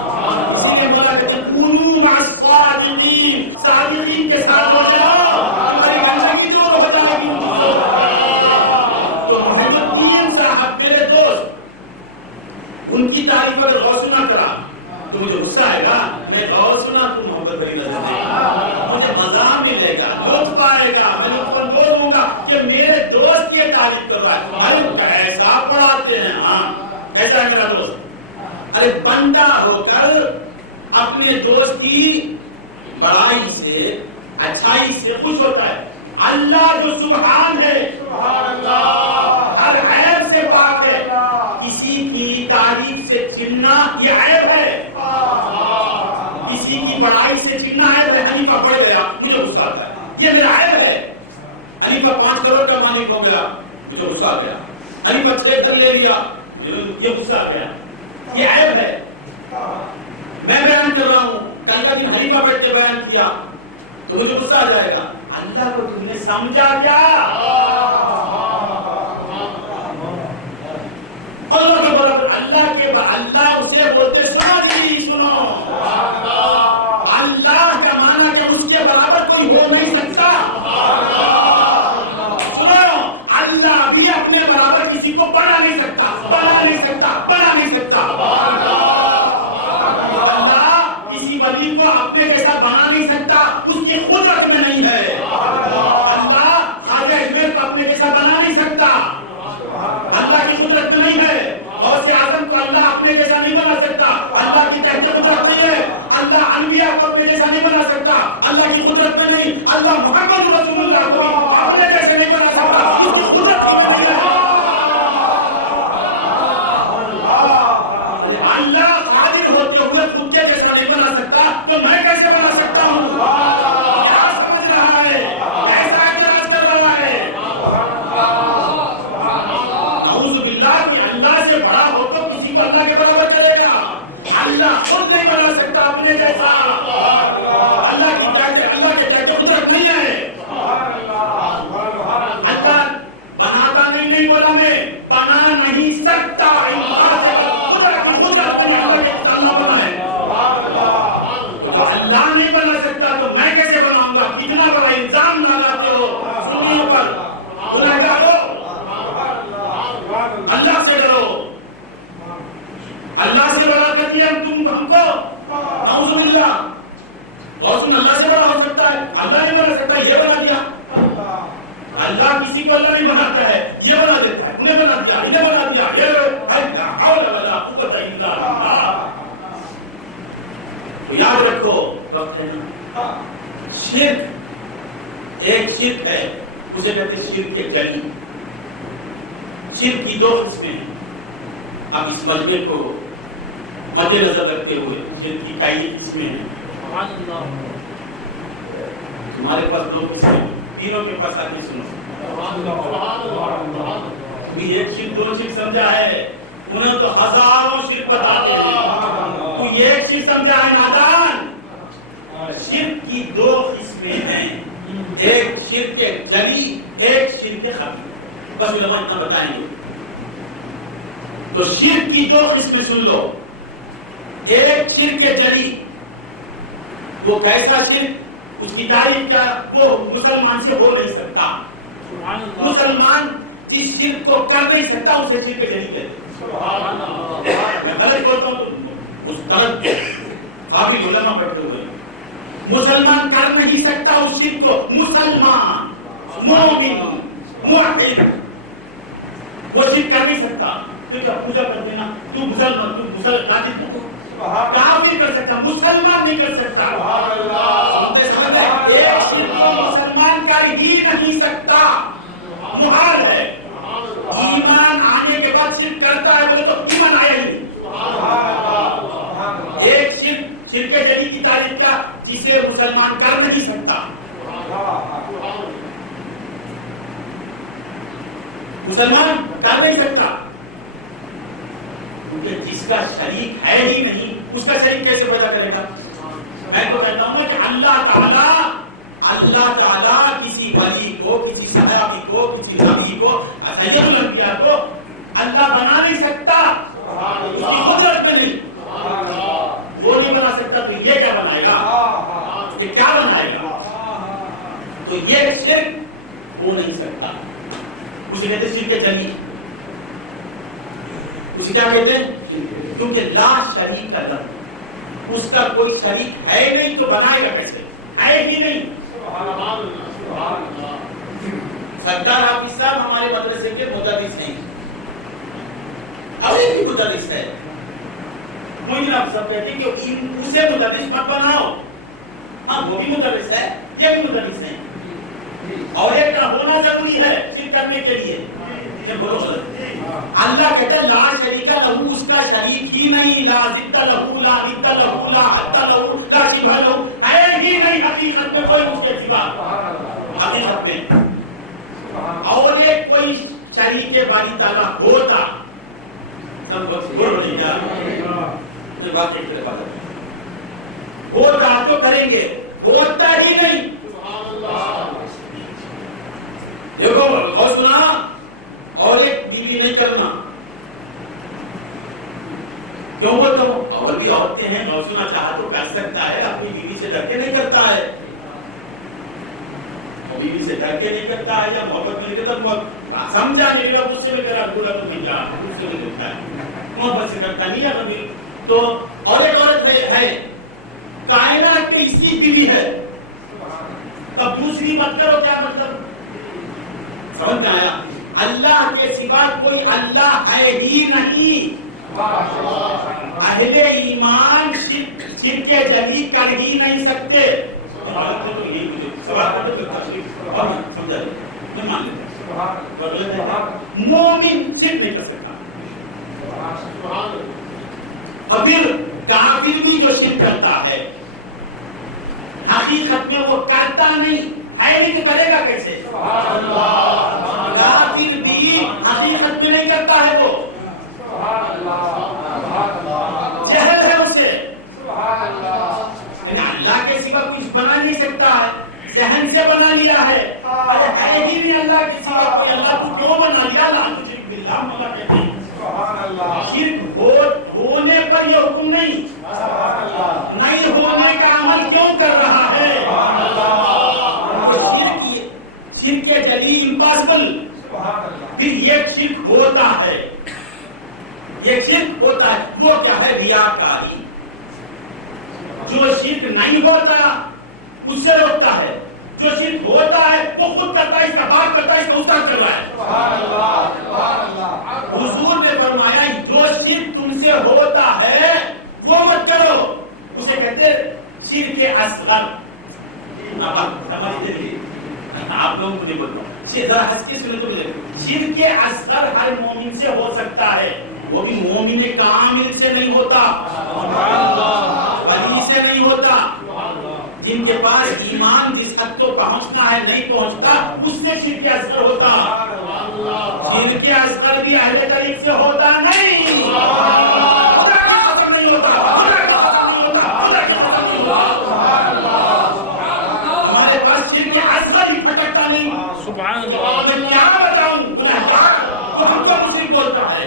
اسی لیے مولا کہتے ہیں کونوا مع الصادقین، صادقین کے ساتھ ہو جاؤ، تمہاری گندگی دور ہو جائے گی. تو محمد الدین صاحب میرے دوست، ان کی تعریف اگر غور نہ کرا تو مجھے غصہ آئے گا. میں غور سنا تو محبت بھری نظر دے گا، مجھے مزہ ملے گا، دوست پائے گا. میں نے اس پر دو دوں گا کہ میرے دوست کی تعریف کر رہا ہے. ارے ایسا پڑھاتے ہیں، ہاں ایسا ہے میرا دوست. ارے بندہ ہو کر اپنے دوست کی بڑائی سے، اچھائی سے خوش ہوتا ہے. اللہ جو سبحان ہے، ہر عیب سے پاک ہے، کسی کی تعریف سے چننا یہ عیب ہے، کسی کی بڑائی سے چننا عیب ہے. حنیفہ بڑھ گیا مجھے غصہ آتا ہے، یہ میرا عیب ہے. حنیفہ 5 کروڑ کا مالک ہو گیا مجھے غصہ آ گیا. حنیفہ 6 گھر لے لیا یہ غصہ آ گیا. یہ عیب ہے. میں بیان کر رہا ہوں، کل کا دن حنیفہ بیٹھ کے بیان کیا تو مجھے غصہ آ جائے گا. اللہ کو تم نے سمجھا کیا؟ اللہ کے برابر، اللہ اسے بولتے سنا جی سنو، اللہ کا معنی کہ اس کے برابر کوئی ہو نہیں سکتا. سنو، اللہ بھی اپنے برابر کسی کو بنا نہیں سکتا، بنا نہیں سکتا، بنا نہیں سکتا. اللہ کسی ولی کو اپنے جیسا بنا نہیں سکتا، اس کی قدرت میں نہیں ہے. اللہ خواجہ اجمیر کو اپنے جیسا بنا نہیں سکتا، اللہ کی قدرت میں نہیں ہے. غوث اعظم کو اللہ اپنے جیسا نہیں بنا سکتا، اللہ کی تحت قدرت نہیں ہے. اللہ انبیاء کو اپنے جیسا نہیں بنا سکتا، اللہ کی قدرت میں نہیں. اللہ محمد رسول اللہ کو اپنے جیسے نہیں بنا سکتا، اس کی قدرت میں نہیں ہے. اللہ قادر ہوتے ہوئے خود جیسا نہیں بنا سکتا تو میں کیسے بنا سکتا ہوں؟ کیا سمجھ رہا ہے؟ ایسا اعتراض کر رہا ہے. نعوذ باللہ کہ اللہ سے بڑا ہو تو کسی کو اللہ کے برابر کرے گا. اللہ خود نہیں بنا سکتا اپنے جیسا. اللہ کے قدرت نہیں ہے. کو اللہ نہیں بناتا ہے، یہ بنا دیتا ہے، انہیں بنا دیا، انہیں بنا دیا، تو یاد رکھو وقت ہے نا، شرک ایک شرک ہے، اسے کہتے ہیں شرک جلی۔ شرک کی دو قسمیں ہیں، آپ اس مجمع کو مد نظر رکھتے ہوئے شرک کی کئی قسمیں ہیں۔ تمہارے پاس دو قسمیں، تینوں کے پاس آگے سنو۔ ایک شرک دو شرک سمجھا ہے، انہیں تو ہزاروں شرک بتاتے ہیں، تو یہ ایک شرک سمجھا ہے نادان۔ شرک کی دو قسمیں ہیں، ایک شرک جلی، ایک شرک خفی۔ بس علماء اتنا بتائیں گے۔ تو شرک کی دو قسمیں سن لو۔ ایک شرک جلی، وہ کیسا شرک، اس کی تعریف کیا، وہ مسلمان سے ہو نہیں سکتا، مسلمان اس شرک کو کر نہیں سکتا، اسے شرک جلی کہتے ہیں۔ میں غلط بولتا ہوں تو اس طرح قابل علماء بیٹھے ہوئے، مسلمان کر نہیں سکتا اس شرک کو، مسلمان مومن موحد وہ شرک کر نہیں سکتا۔ پوجا کر دینا، تو مسلمان کافر کر سکتا، مسلمان نہیں کر سکتا۔ ایک شرک کو مسلمان کر ہی نہیں سکتا، محال ہے۔ ایمان آنے کے بعد شرک کرتا ہے بولے تو ایمان آیا ہی نہیں۔ ایک شرک جلی کی تعریف کیا، جسے مسلمان کر نہیں سکتا، مسلمان کر نہیں سکتا، کیونکہ جس کا شریک ہے ہی نہیں، اس کا شریک کیسے پیدا کرے گا؟ میں تو کہتا ہوں کہ اللہ تعالیٰ کسی ولی کو، کسی صحابی کو، کسی نبی کو، سید الانبیاء کو اللہ بنا نہیں سکتا، اس کی قدرت میں نہیں، وہ نہیں بنا سکتا، تو یہ کیا بنائے گا، یہ کیا بنائے گا؟ تو یہ شرک ہو نہیں سکتا، اسے کہتے ہیں شرک جلی۔ اسے کیا کہتے ہیں؟ کیونکہ لا شریک لہ، اس کا کوئی شریک ہے نہیں، تو بنائے گا کیسے؟ ہے ہی نہیں۔ سردار حافظ صاحب ہمارے مدرسے کے مدرس ہیں، ابھی بھی مدرس ہے، مجھے آپ سب کہتے ہیں کہ اسے مدرس مت بناؤ، ہاں وہ بھی مدرس ہے، یہ بھی مدرس ہیں، اور ایک کا ہونا ضروری ہے شرک کرنے کے لیے۔ اللہ کہتا ہے لا شریک لہ، اس کا شریک ہی نہیں، لا ضد لہ، لا ند لہ، لا حد لہ، لا شبہ لہ، ہے ہی نہیں حقیقت میں کوئی اس کے سوا، حقیقت میں۔ اور ایک کوئی شریک باری تعالیٰ ہوتا، سب بول رہے ہیں ہوتا تو کریں گے، ہوتا ہی نہیں۔ دیکھو اور سنا، اور ایک بیوی نہیں کرنا، کیوں بولتا ہوں؟ اور بھی عورتیں ہیں، اور سنا چاہا تو کر سکتا ہے، اپنی بیوی سے ڈر کے نہیں کرتا ہے، بیوی سے ڈر کے نہیں کرتا ہے، یا محبت میں نہیں کرتا، سمجھا نہیں رہا، اس سے بھی کرا بولا تو مل جا، اس سے بھی کرتا ہے، محبت سے کرتا نہیں ہے کبھی۔ تو اور ایک عورت ہے، کائنات میں اس کی بیوی ہے، تب دوسری مت کرو، کیا مطلب؟ سمجھ میں آیا؟ اللہ کے سوا کوئی اللہ ہے ہی نہیں۔ اہل ایمان شرک جلی کر ہی نہیں سکتے۔ مومن شرک نہیں کر سکتا، اور پھر کافر بھی جو شرک کرتا ہے، حقیقت میں وہ کرتا نہیں ہے، نہیں تو کرے گا کیسے؟ کافر بھی حقیقت میں نہیں کرتا ہے، وہ جہل ہے اسے، یعنی اللہ کے سوا کچھ بنا نہیں سکتا ہے، ذہن سے بنا لیا ہے، ارے ہے ہی نہیں اللہ کے سوا کوئی، اللہ تو کیوں بنا لیا؟ لا تشرک باللہ، مولا کہتے ہیں شرک ہونے پر یہ حکم نہیں ہونے کا عمل کیوں کر رہا ہے؟ شرک جلی امپاسبل۔ پھر یہ شرک ہوتا ہے، یہ شرک ہوتا ہے، وہ کیا ہے؟ ریاکاری۔ جو شرک نہیں ہوتا اس سے روکتا ہے، جو شرک ہوتا ہے وہ خود کرتا ہے، اس کا بات کرتا ہوتا ہے اس کا استاد کر رہا ہے. حضور نے فرمایا جو شرک تم سے ہوتا ہے وہ مت کرو. اسے کہتے شرک اصغر. آپ لوگوں کو نہیں بولتا ذرا ہنس کے سنو تو مجھے. شرک اصغر ہر مومن سے ہو سکتا ہے, وہ بھی مومن کامل سے نہیں ہوتا, ولی سے نہیں ہوتا. جن کے پاس ایمان جس حد کو پہنچنا ہے نہیں پہنچتا اس سے شرک اصغر ہوتا. شرک اصغر بھی اہل طریق سے ہوتا نہیں ہوتا. ہمارے پاس شرک اصغر ہی پھٹکتا نہیں. سبحان اللہ. میں کیا بتاؤں گنہگار جو ہم کو مشرک بولتا ہے.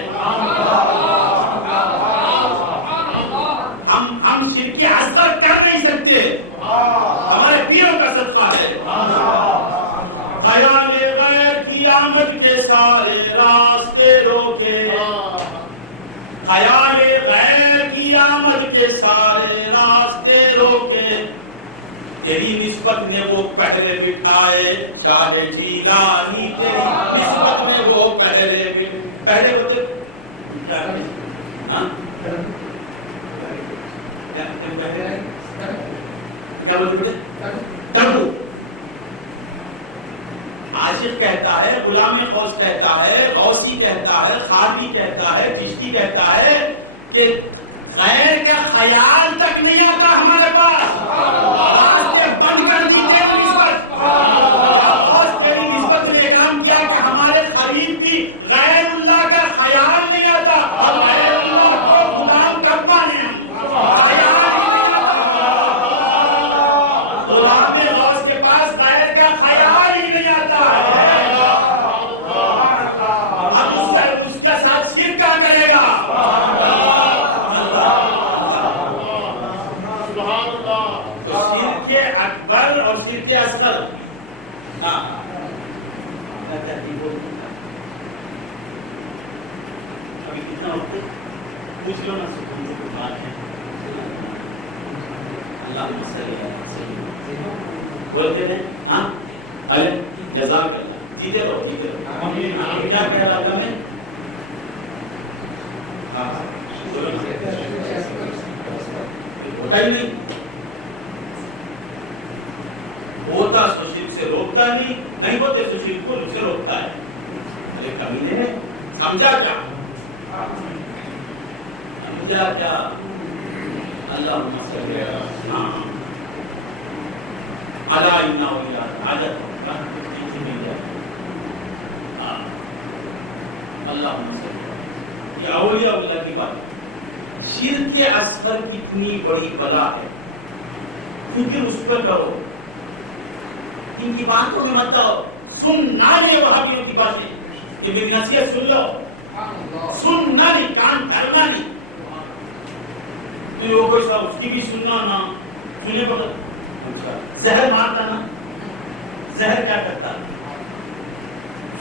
ہم شرک اصغر کر نہیں سکتے, ہمارے پیروں کا صدقہ ہے. خیال غیر کی آمد کے سارے راستے روکے, خیال غیر کی آمد کے سارے راستے روکے. تیری نسبت نے وہ پہرے بٹھائے چاہے جیلانی, تیری نسبت نے وہ پہرے ہوتے کیا بولتے بیٹے ٹبو. عاشق کہتا ہے, غلام غوث کہتا ہے, غوثی کہتا ہے, خادری کہتا ہے, چشتی کہتا ہے کہ غیر کا خیال تک نہیں آتا ہمارے پاس. راستے بند کر دیتے نسبت. غوث تیری نسبت نے کام کیا کہ ہمارے قریب بھی غیر اللہ کا خیال نہیں آتا. غیر اللہ کو غلام کب مانے ہم, خیال ہی نہیں آتا. غلام غوث کے پاس غیر کا خیال ہی نہیں آتا. اب اس کا ساتھ شرک کیا کرے گا. تو شرک اکبر اور شرک اصغر ابھی کتنا وقت پوچھ لو نا. بات ہے اللہ بولتے ہیں. ہاں ارے جزاک اللہ, جیتے رہو جیتے رہو. کیا کہہ رہا تھا میں, ہوتا ہی نہیں. ہوتا سو شرک سے روکتا نہیں, نہیں ہوتے سو شرک کو سے روکتا ہے. ارے کمینے ہیں, سمجھا کیا, سمجھا کیا. اللہ اللہ ان اولیاء حاجت اللہ یہ اولیاء اللہ کی بات. شرک اصغر کتنی بڑی بلا ہے, فکر اس پر کرو, ان کی باتوں میں مت آؤ. سننا نہیں وہابیوں کی باتیں, یہ میری نصیحت سن لو. سننا نہیں, کان دھرنا نہیں. تو وہ کوئی صاحب اس کی بھی سننا نہ سنے بغیر. زہر مارتا نا, زہر کیا کرتا,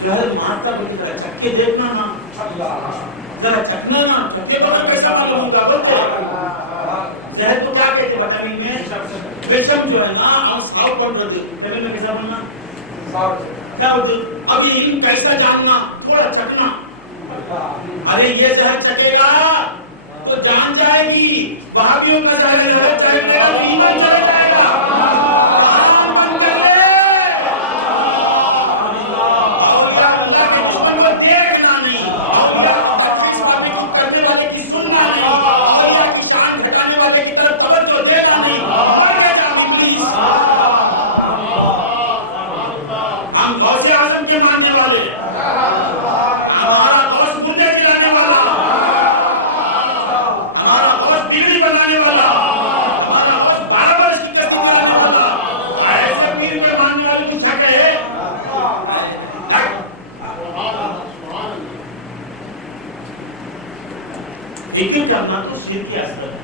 زہر مارتا بلکہ ذرا چکے دیکھنا نا, ذرا چکنا نا, چکے بغیر کیسا معلوم ہوگا. بولتے زہر تو کیا کہتے وٹامن میں, ویشم جو ہے نا ساؤ کنٹرول دیتے میں کیسا بننا کیا ہوتے. اب یہ علم کیسا جاننا, تھوڑا چکنا. ارے یہ زہر چکے گا تو جان جائے گی. وہابیوں کا زہر چلے گا ایمان چلا جائے گا. بند کر لے. اولیاء اللہ کے دشمن کو دیکھنا نہیں, کرنے والے کی سننا نہیں, اولیاء کی شان گھٹانے والے کی طرف توجہ دینا نہیں. ہم غوث اعظم کے ماننے والے, ہمارا غوث گنجے گرانے والا, ہمارا غوث بگڑی بنانے والا, ہمارا غوث 12 برس کی کشتی بنانے والا. ایسے پیر کے ماننے والے کو چھکے ہے. فکر کرنا تو شرک اصغر ہے.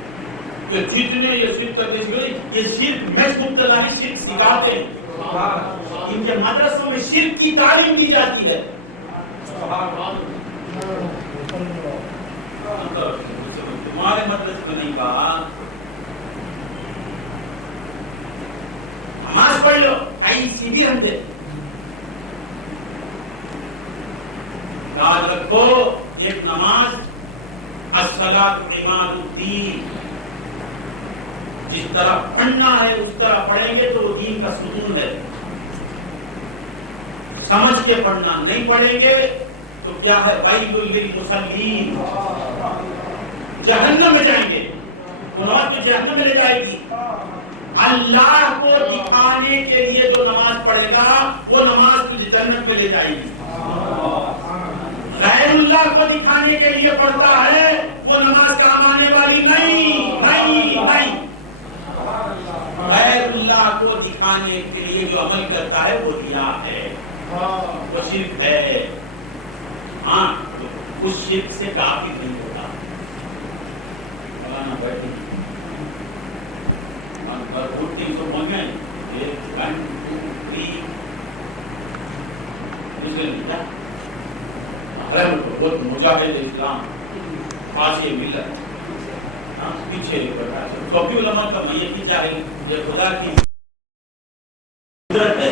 کہ جتنے یہ شرک کرنے سے یہ شرک میں مبتلا ہے, شرک سکھاتے ہیں. ان کے مدرسوں میں شرک کی تعلیم دی جاتی ہے. تمہارے مدرسے میں نہیں بات. نماز پڑھ لو, کئی سیدھی رہتے. یاد رکھو ایک نماز الصلاۃ عماد الدین، جس طرح پڑھنا ہے اس طرح پڑھیں گے تو وہ دین کا ستون ہے. سمجھ کے پڑھنا، نہیں پڑھیں گے تو کیا ہے؟ ویل للمصلین، جہنم میں جائیں گے. وہ نماز تو جہنم میں لے جائے گی. اللہ کو دکھانے کے لیے جو نماز پڑھے گا وہ نماز کو جنت میں لے جائے گی. غیر اللہ کو دکھانے کے لیے پڑھتا ہے وہ نماز کام آنے والی نہیں نہیں نہیں. غیر اللہ کو دکھانے کے لیے جو عمل کرتا ہے وہ ریا ہے، وہ شرک ہے. ہاں اس شرک سے کافر نہیں ہوتا. مجاہد اسلام فاسی ملت پیچھے صوفی علماء کا میتی جاہل یہ خدا کی قدرت ہے.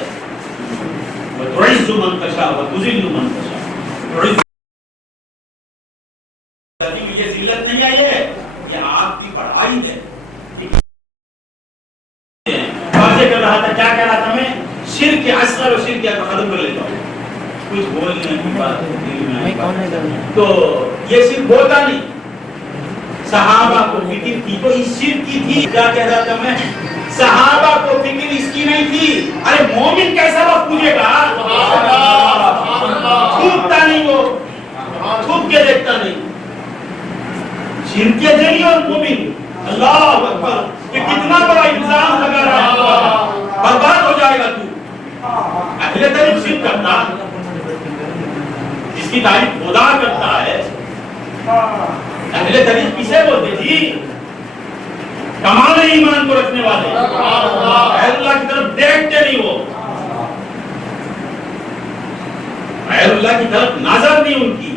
وتعز من تشاء وتذل من تشاء. یہ ذلت نہیں آئی ہے، یہ آپ کی پڑھائی ہے. واضح کر رہا تھا، کیا کہہ رہا تھا میں؟ شرک اصغر اور شرک اکبر ختم کر لیتا ہوں. کچھ بولنے کی بات تو یہ صرف ہوتا نہیں. صحابہ کو فکر تھی تو اس شرک کی تھی. کیا کہہ رہا تھا میں؟ صحابہ کو فکر اس کی نہیں تھی. ارے مومن کیسا وقت پوجے گا؟ تھوکتا نہیں، وہ تھوک کے دیکھتا نہیں. شرک کے ذریعے اور مومن، اللہ اکبر، یہ کتنا بڑا الزام لگا رہا ہے. برباد ہو جائے گا تو. اہل طریق شرک کرتا، جس کی تعریف خدا کرتا ہے. اہل طریق کسے بولتے جی؟ کمال ایمان کو رکھنے والے، اللہ کی طرف دیکھتے نہیں، وہ اللہ کی طرف نظر نہیں ان کی.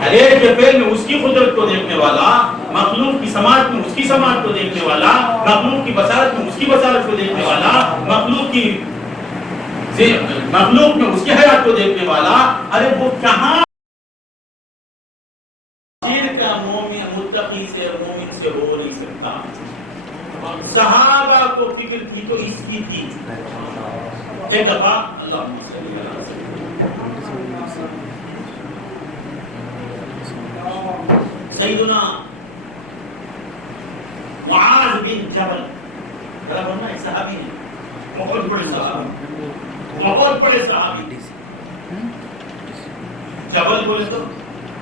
ہر ایک کے فعل میں اس کی قدرت کو دیکھنے والا، مخلوق کی سماعت میں اس کی سماعت کو دیکھنے والا، مخلوق کی بصارت میں اس کی بصارت کو دیکھنے والا، مخلوق میں اس کی حیات کو دیکھنے والا. ارے وہ کہاں شرک کا مومن متقی سے اور مومن سے ہو نہیں سکتا. صحابہ کو فکر تھی تو اس کی تھی. ایک دفعہ اللہم صلی اللہ علیہ وسلم سیدنا معاذ بن جبل، ایک صحابی ہے، بہت بڑے صحابی، بہت بڑے صحابی. جبل بولے تو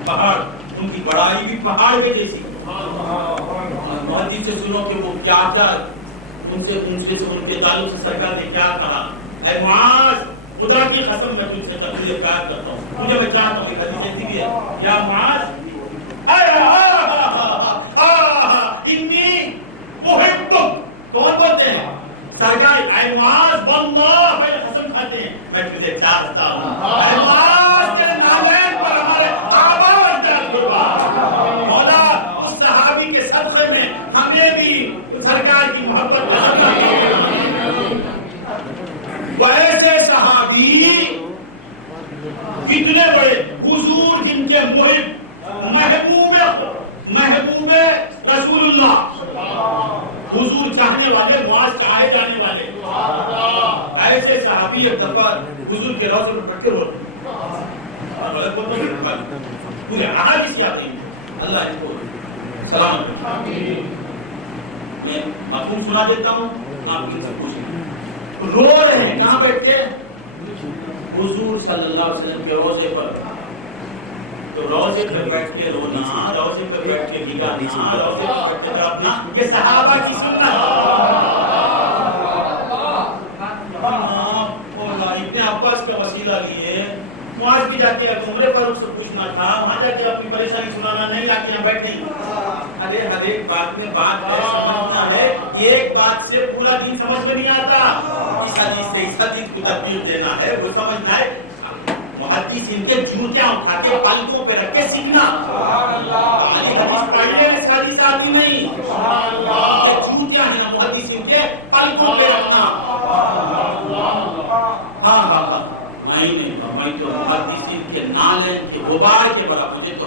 پہاڑ، ان کی بڑائی بھی پہاڑ کے جیسی. محدث سے سنو کہ وہ کیا کیا ان کے تعلق سے سرکار نے کیا کہا. اے معاذ، خدا کی قسم میں تم سے تقریر پیار کرتا ہوں، مجھے میں چاہتا ہوں ایک حدیث ایسی بھی ہے، یا معاذ انی احبک. کون بولتے ہیں؟ سرکار. اے معاذ واللہ، پہلے قسم کھاتے ہیں، میں تجھے چاہتا ہوں. اے معاذ، تیرے نالین پر ہمارے آواز ڈال قربان. مولا اس صحابی کے صدقے میں ہمیں بھی سرکار کی محبت کرنا. ویسے صحابی کتنے بڑے حضور، جن کے محب محبوب رسول اللہ، حضور چاہنے والے، معاذ چاہے جانے والے. ایسے صحابی ایک دفعہ حضور کے روضے پر بیٹھ کے روتے پورے احادیث یاد ہیں. اللہ ان کو سلام کرے. میں مفہوم سنا دیتا ہوں، آپ ان سے پوچھیں. رو رہے ہیں، کہاں بیٹھ کے؟ حضور صلی اللہ علیہ وسلم کے روضے پر. تو روضے پہ بیٹھ کے رونا، روضے پہ بیٹھ کے گانا، روضے پہ بیٹھ کے گانا، یہ صحابہ کی سنت ہے. ابن عباس کا وسیلہ لیے معاذ بھی جا کے عمرے پر اس سے پوچھنا تھا، وہاں جا کے اپنی پریشانی سنانا نہیں، لا کے یہاں بیٹھ نہیں. ارے ہر ایک بات میں بات ہے، سمجھنا ہے. ایک بات سے پورا دین سمجھ میں نہیں آتا. اس حدیث سے اس حدیث کو تطبیق دینا ہے، وہ سمجھنا ہے. محدث ان کے جوتیاں اٹھا کے پلکوں پہ رکھ کے سیکھنا. حدیث پڑھنے میں سادی سادی نہیں، جوتیاں ہیں نا محدث ان کے پلکوں پہ رکھنا. غبار کے برابر. مجھے تو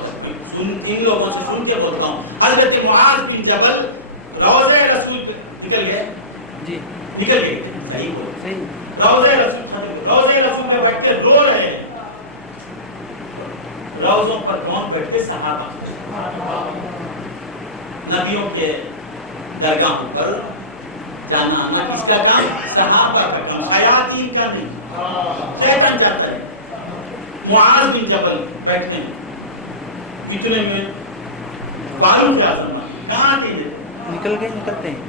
ان لوگوں سے سن کے بولتا ہوں. حضرت معاذ بن جبل روضہ رسول پہ نکل گئے جی نکل گئے صحیح بول صحیح روضہ رسول پہ بیٹھ کے رو رہے ہیں. روضوں پر کون بیٹھتے؟ صحابہ. نبیوں کے درگاہوں پر جانا آنا کس کا کام؟ صحابہ کا کام، شیاطین کا نہیں. شیطان جاتا ہے. معاذ بن جبل بیٹھتے ہیں اتنے میں فاروق اعظم کہاں تھے؟ نکلتے ہیں.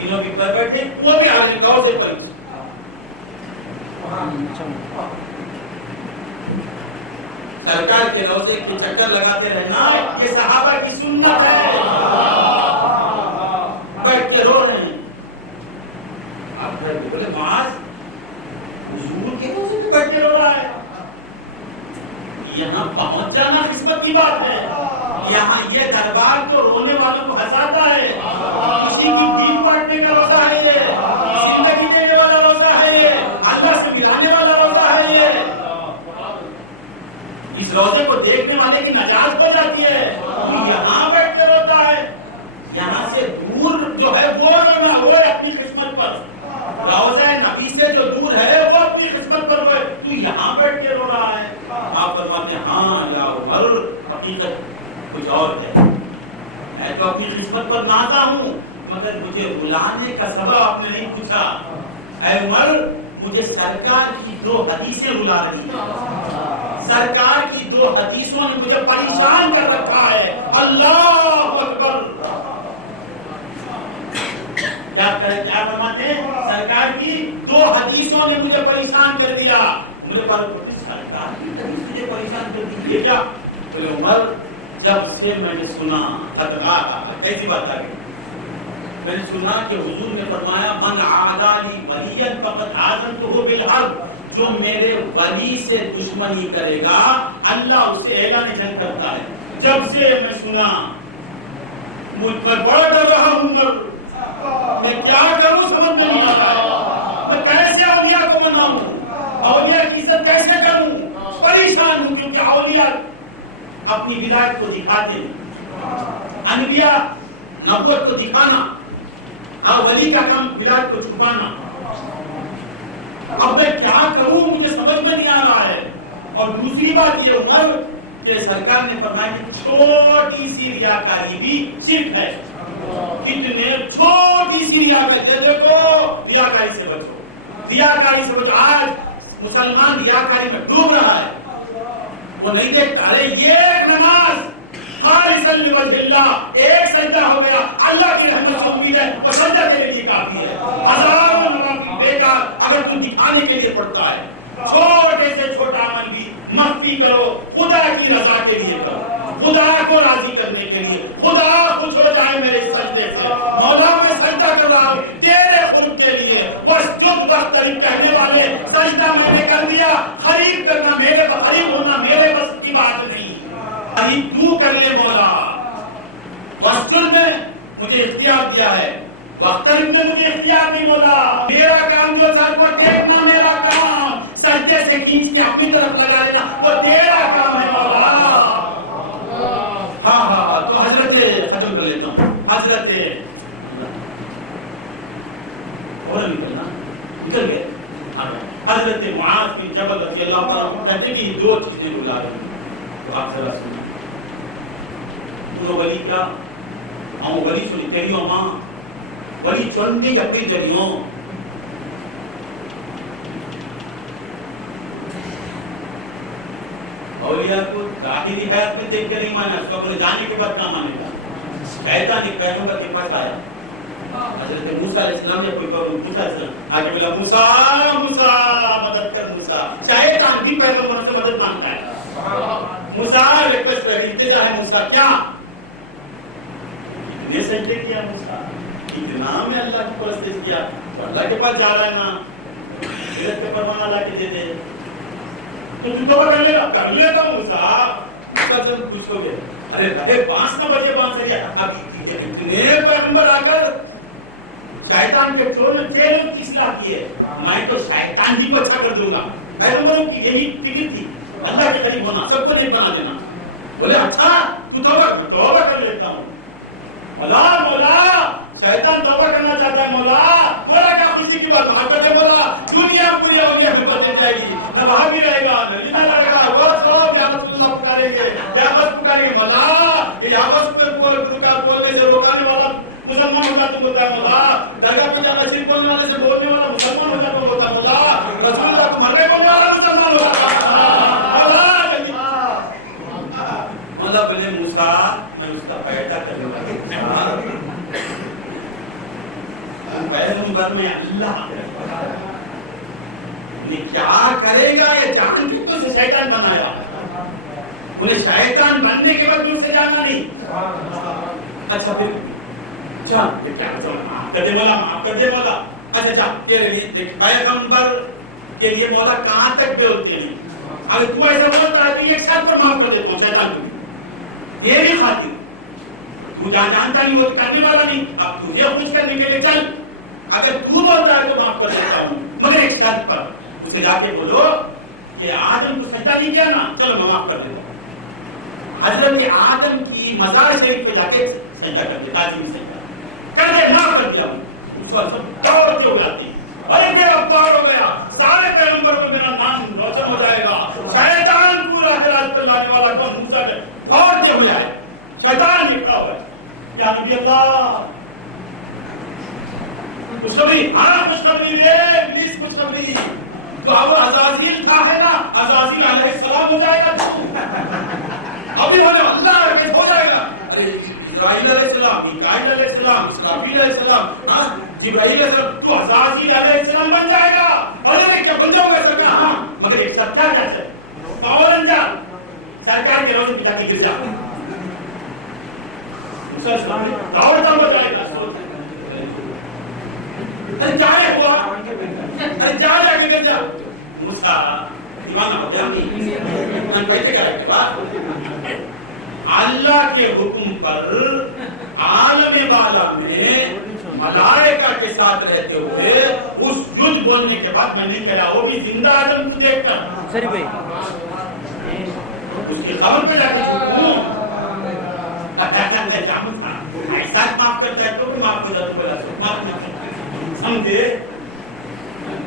انہوں بھی پر بیٹھے، وہ بھی آگے روضے پر. سرکار کے روضے کے چکر لگاتے رہنا یہ صحابہ کی سنت ہے. بیٹھ کے رو رہے ہیں. آپ بولے معاذ حضور کے روضے پہ بیٹھ کے رو رہا ہے. یہاں پہنچ جانا قسمت کی بات ہے. یہاں یہ دربار تو رونے والوں کو ہنساتا ہے. کسی کی دین بانٹنے کا روزہ ہے یہ، زندگی دینے والا روزہ ہے یہ، اللہ سے ملانے والا روزہ ہے یہ. اس روزے کو دیکھنے والے کی نجات ہو جاتی ہے. تو یہاں بیٹھ کے روتا ہے. یہاں سے دور جو ہے وہ رونا، وہ اپنی قسمت پر. روضہ نبی سے جو دور ہے وہ اپنی قسمت پر ہوئے. تو یہاں بیٹھ کے رو رہا ہے. آپ فرماتے ہیں ہاں یا عمر حقیقت کچھ اور ہے. میں تو اپنی قسمت پر ناتا ہوں مگر مجھے بلانے کا سبب آپ نے نہیں پوچھا. اے عمر مجھے سرکار کی 2 حدیثیں بلا رہی ہیں. سرکار کی 2 حدیثوں نے مجھے پریشان کر رکھا ہے. اللہ اکبر. کیا فرماتے ہیں؟ سرکار کی 2 حدیثوں نے مجھے پریشان کر دیا. مجھے سرکار کی حدیث مجھے پریشان کر دی. یہ کیا؟ بولے عمر جب سے میں نے سنا ایسی بات آ گئی. میں نے سنا کہ حضور نے فرمایا من عادی لی ولیا فقد آذنتہ بالحرب. جو میرے ولی سے دشمنی کرے گا اللہ اسے اعلان جنگ کرتا ہے. جب سے میں سنا مجھ پر بڑا ڈر رہا ہوں. میں کیا کروں سمجھ میں نہیں آتا. میں کیسے اولیاء کو مناؤں، اولیاء کی عزت کیسے کروں. پریشان ہوں کیونکہ اولیاء اپنی ولایت کو دکھاتے ہیں. انبیاء نبوت کو دکھانا اور ولی کا کام ولایت کو چھپانا. اب میں کیا کروں مجھے سمجھ میں نہیں آ رہا ہے. اور دوسری بات یہ عمر کہ سرکار نے فرمایا کہ چھوٹی سی ریاکاری بھی شرک ہے. اتنے چھوٹی سی ریاکاری دیکھو، ریاکاری سے بچو، ریاکاری سے بچو. آج مسلمان ریاکاری میں ڈوب رہا ہے. وہ نہیں دیکھتا ارے یہ ایک نماز خالصا لوجہ اللہ، ایک سجدہ ہو گیا اللہ کی رحمت سے امید ہے وہ سجدہ تیرے لیے کافی ہے. ہزاروں نوافل بیکار اگر تم دکھانے کے لیے پڑھتا ہے. چھوٹے سے چھوٹا عمل بھی مخفی کرو، خدا کی رضا کے لیے کرو، خدا کو راضی کرنے کے لیے. خدا خوش ہو جائے میرے سجدے سے. مولا میں سجدہ کر رہا ہوں تیرے خود کے لیے. بس جب وقت کہنے والے سجدہ میں نے کر دیا. خرید کرنا میرے خرید ہونا میرے بس کی بات نہیں. خرید تو کر لے مولا. مسجد میں مجھے اختیار دیا ہے، وقت نے مجھے اختیار نہیں مولا. میرا کام جو سر کو دیکھنا میرا کام، سجدے سے کھینچ کے اپنی طرف لگا لینا وہ تیرا کام ہے مولا. ہاں تو حضرت ختم کر لیتا ہوں. حضرت اور نکل گئے. حضرت معاذ بن جبل رضی اللہ تعالیٰ عنہ کہتے ہیں کہ یہ 2 چیزیں بلا رہی ہیں. تو آپ ذرا سنیں. ولی کیا ہم ولی سنی تیریوں ماں ولی چلنے اپنی تیریوں. اولیاء کو ظاہری حیات میں دیکھ کے نہیں مانا، اس کو اپنے جانے کے بعد کیا مانے گا. شیطان ایک پیغمبر کے پاس آیا. حضرت موسیٰ علیہ السلام یا کوئی موسیٰ علیہ السلام آگے بولا موسیٰ مدد کر. موسیٰ شیطان بھی پیغمبروں سے مدد مانگتا ہے. موسیٰ ریکویسٹ کر اتنا ہے موسیٰ کیا اتنے سجدے کیا موسیٰ، اتنا میں اللہ کی پرستش کیا تو اللہ کے پاس جا رہا ہے نا. حضرت کے پروانہ لا کے دے دے تو توبہ کر لے گا. کر لیتا ہوں موسیٰ. پوچھو گے ارے 5 نہ بجے 5 بجے اب اتنے پیغمبر آ کر شیطان کے چیلوں کی اصلاح کی ہے. میں تو شیطان بھی کو اچھا کر دوں گا. پیغمبروں کی یہی فکر تھی. اللہ کے قریب ہونا، سب کو نیک بنا دینا. بولے اچھا تو توبہ کر لیتا ہوں. مولا شیطان توبہ کرنا چاہتا ہے. مولا کیا خوشی کی بات، محبت ہے. مولا دنیا پوری ہو گیا پھر بدل جائے گی، نہ وہاں بھی رہے گا نہ جنا رہے گا. وہ سب یا اللہ پکاریں گے، یا بس پکاریں گے. مولا یا بس بولنے سے روکانے والا مسلمان ہوتا تو بولتا ہے. مولا درگاہ پہ جانا چیز بولنے والے سے بولنے والا مسلمان ہوتا تو بولتا ہے. مولا رسول اللہ کو مرنے بولنے والا مسلمان ہوتا. مولا بولے موسیٰ میں اس کا پیدا کرنے والا پیغمبر میں اللہ نے کیا کرے گا یہ جان کے تو شیطان بنایا. انہیں شیطان بننے کے بعد بھی اسے جانا نہیں. اچھا پھر یہ کیا معاف کر دے مولا، معاف کر دے مولا. اچھا پیغمبر کے لیے مولا کہاں تک بے ہوتی ہے. اگر تو ایسا بولتا ہے تو ایک ساتھ پر معاف کر دیتا ہوں شیطان کو. یہ بھی خاطر تو جانتا نہیں وہ کرنے والا نہیں. اب تجھے خوش کرنے کے لیے چل، اگر تو بولتا ہے تو معاف کر دیتا ہوں، مگر ایک شرط پر. اسے جا کے بولو کہ آدم کو سجدہ نہیں کیا نا، چلو میں معاف کر دیتا ہوں. حضرت آدم کی مزار شریف پہ جا کے سجدہ کر دے، تعظیمی سجدہ کر دے، معاف کر دیا ہوں. اس وقت سب دوڑ کے اگاتے ہیں، ارے میرا پار ہو گیا، سارے پیغمبر کو میرا نام روشن ہو جائے گا. شیطان پورا راستہ لانے والا کون؟ موسیٰ نے دوڑ کے ہوئے آئے. شیطان یہ کھڑا ہوا ہے، یا نبی اللہ خوشخبری. ہاں خوشخبری رے، پلیز خوشخبری. تو اب عزازیل تھا ہے نا، عزازیل علیہ السلام ہو جائے گا. تو ابھی ہونے اللہ کے ہو جائے گا. ارے جبرائیل علیہ السلام، میکائیل علیہ السلام، اسرافیل علیہ السلام، ہاں جبرائیل علیہ السلام، تو عزازیل علیہ السلام بن جائے گا. ارے کیا بن جاؤ گا سکا؟ ہاں مگر ایک سچا کیسے فوراً جا سرکار کے روز پتا کی گر جا. دوڑتا ہوا جائے گا. ارے جائے ہوا، ارے جا کے گر جا. موسیٰ دیوانہ ہو گیا نہیں کیسے کرے گا؟ اللہ کے حکم پر عالم بالا میں ملائکہ کے ساتھ رہتے ہوئے اس جز بولنے کے بعد میں نے کہا وہ بھی زندہ آدم کو دیکھ کر سری بھائی اس کی خبر پہ جا کے چھوٹوں جامن تھا ایسا معاف کرتا ہے تو بھی معاف ہو جاتا. بولا معاف نہیں سمجھے،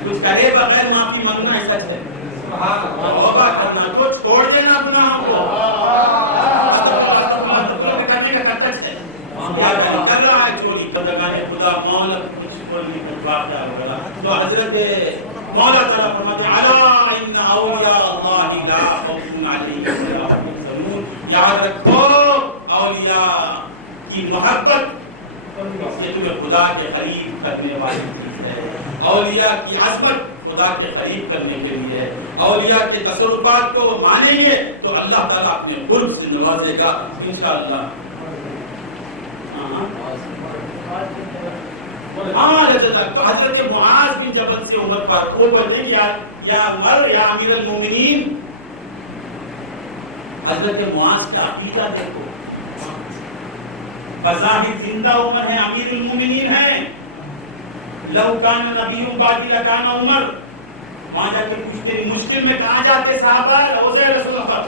کچھ کرے بغیر معافی مانگنا ایسا ہے. توبہ کرنا تو چھوڑ دینا گناہوں کو کرنے کا کرتب ہے. کر رہا ہے چوری بندگانے خدا مولا کچھ بولنے کا جواب دیا ہوگا. تو حضرت مولا تعالیٰ فرماتے ہیں الا ان اولیاء اللہ لا خوف علیہم ولا هم يحزنون. یاد رکھو اولیاء کی محبت یہ تمہیں خدا کے قریب کرنے والی چیز ہے. اولیاء کی عظمت خدا کے قریب کرنے کے لیے ہے. اولیاء کے تصرفات کو وہ مانیں گے تو اللہ تعالیٰ اپنے قرب سے نوازے گا انشاءاللہ. تو حضرت معاذ بن جبل سے عمر فاروق کو بولتے ہیں یا عمر یا امیر المومنین. حضرت معاذ کا عقیدہ دیکھو، بظاہر زندہ عمر ہے، امیر المومنین ہیں. لو کان نبی بعدی لکان عمر. وہاں جا کے پوچھتے مشکل میں کہاں جاتے صحابہ؟ روضہ رسول پر.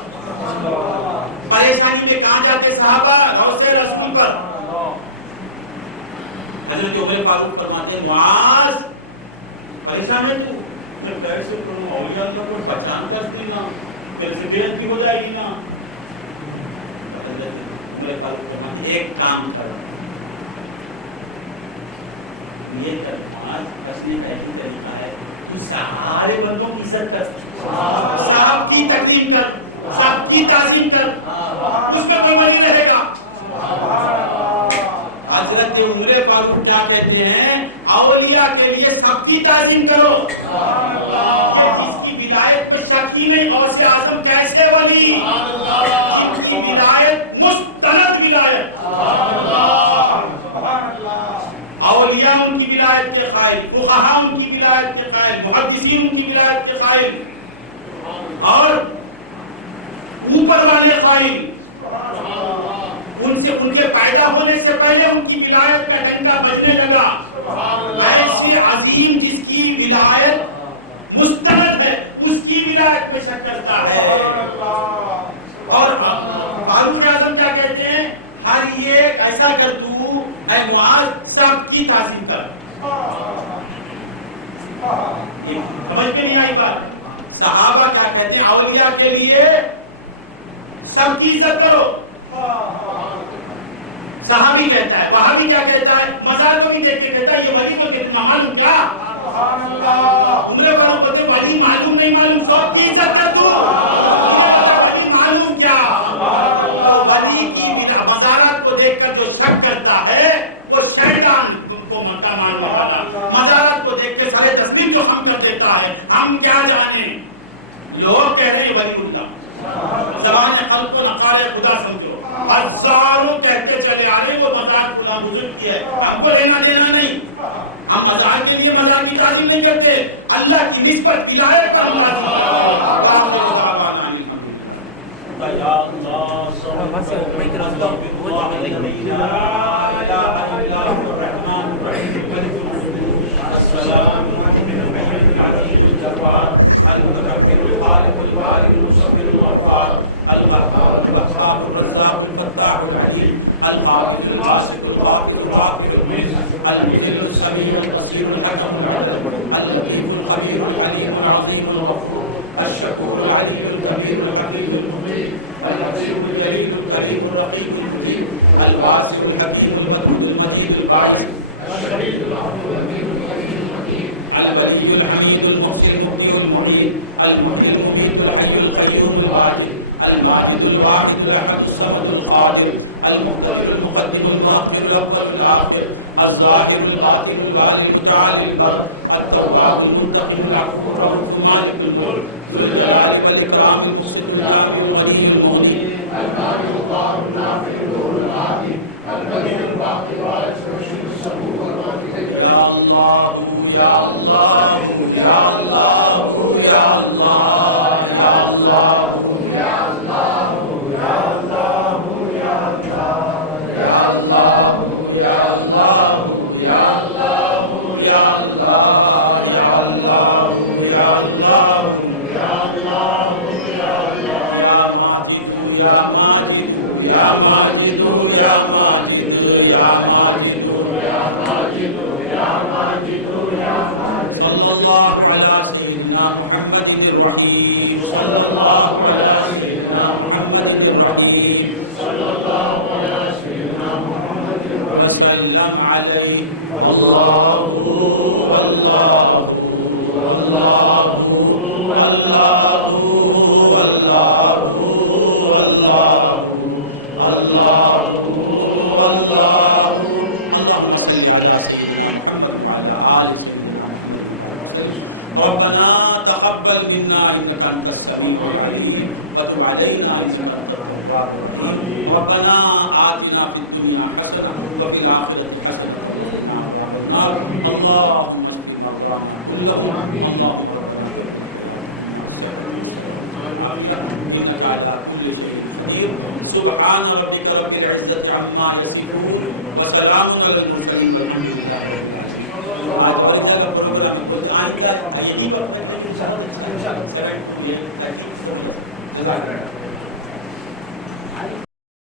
پریشانی میں کہاں جاتے صحابہ؟ روضہ رسول پر. حضرت عمر فاروق فرماتے ہیں معاذ پریشان ہے تو جب کیسے کروں اولیاء اللہ کو پہچان کر دینا پھر سے بے عزتی ہو جائے گی نا. حضرت عمر فاروق فرماتے ایک کام کرو، یہ کر معاذ بچنے کا ایک طریقہ ہے تو سارے بندوں کی عزت کر، سب کی تکریم کر، سب کی تعظیم کر، اس میں کوئی نہیں رہے گا. حضرت عمر فاروق کیا کہتے ہیں؟ اولیاء کے لیے سب کی تعظیم کرو. یہ جس کی ولایت پہ شک ہی نہیں اور سے اعظم کیسے ولی جن کی ولایت مستند ولایت. اولیاء ان کی ولایت کے قائل، فقہاء ان کی ولایت کے قائل، محدثین ان کی ولایت کے قائل اور اوپر والے قائل. ان کے پیدا ہونے سے پہلے ان کی ولایت کا ڈنکا بجنے لگا. ایسی عظیم جس کی ولایت مستند ہے اس کی ولایت پہ شک کرتا ہے. لیے ایسا کر تو اے معاذ سب کی تعظیم کر. سمجھ میں نہیں آئی بات؟ صحابہ کیا کہتے ہیں؟ اولیاء کے لیے سب کی عزت کرو. صحابی کہتا ہے. وہابی کیا کہتا ہے؟ مزار کو بھی دیکھ کے کہتا ہے یہ ولی کو کتنا معلوم کیا؟ تم نے بولتے ولی معلوم نہیں معلوم سب کی عزت کر دو. ولی معلوم کیا؟ ولی کی مزارات کو دیکھ کر جو شک کرتا ہے وہ شیطان کو متا ماننے والا. مزارات کو دیکھ کے سارے تسلیم تو ہم کر دیتا ہے. ہم کیا جانے؟ لوگ کہہ رہے ہیں ولی اللہ. زبان خلق کو نقال خدا سمجھو. ہزاروں کہتے چلے آ رہے وہ مزار خدا بزرگ کی ہے. ہم کو لینا دینا نہیں. ہم مزار کے لیے مزار کی تعظیم نہیں کرتے. اللہ کی نسبت ولایت پر ہم راضی ہیں. یا اللہ السلام المتكبر الخالق البارئ المصور الغفار القهار الوهاب الرزاق الفتاح العليم القابل الباسط الغافر الغافر المعز المجيد السميع البصير الحكم العدل اللطيف الخبير العليم العظيم الغفور الشكور العليم الكبير الحكيم المبين اللطيف الجليل الكريم الرقيب المجيب الواسع الحكيم المجيد المجيد البارئ الشهيد العفو الامين الكريم المكين الولي الحميد المحسن المبدئ المعيد المحيي المميت الحي القيوم الواحد الماجد الواحد الاحد الصمد القادر المقتدر المقدم المؤخر الاول الاخر الظاهر الاخر الوالد العالي البر التواب المنتقم العفو الرؤوف مالك الملك ذو الجلال والاكرام المسلم العالم الغني المغني الكامل الظاهر النافع النور العادي الكريم الباقي الوارث الرشيد الصبور والرافع يا الله يا الله يا الله يا الله يا الله يا الله يا الله يا الله يا الله يا الله يا الله يا الله يا الله يا الله يا ماجد يا ماجد يا ماجد يا ماجد يا ماجد يا ماجد يا ماجد يا ماجد صلى الله على سيدنا محمد الرحيم صلى الله على سيدنا محمد الرحيم صلى الله على سيدنا محمد وسلم عليه الله الله الله الله ربنا تقبل منا انك انت السميع العليم وتب علينا انك انت التواب الرحيم ربنا آتنا في الدنيا حسنه وفي الاخره حسنه وقنا عذاب النار اللهم اشف مرضانا كلهم اللهم انك على كل شيء قدير سبحان ربك رب العزه عما يصفون وسلام على المرسلين والحمد لله رب العالمين. پروگرام آنے کا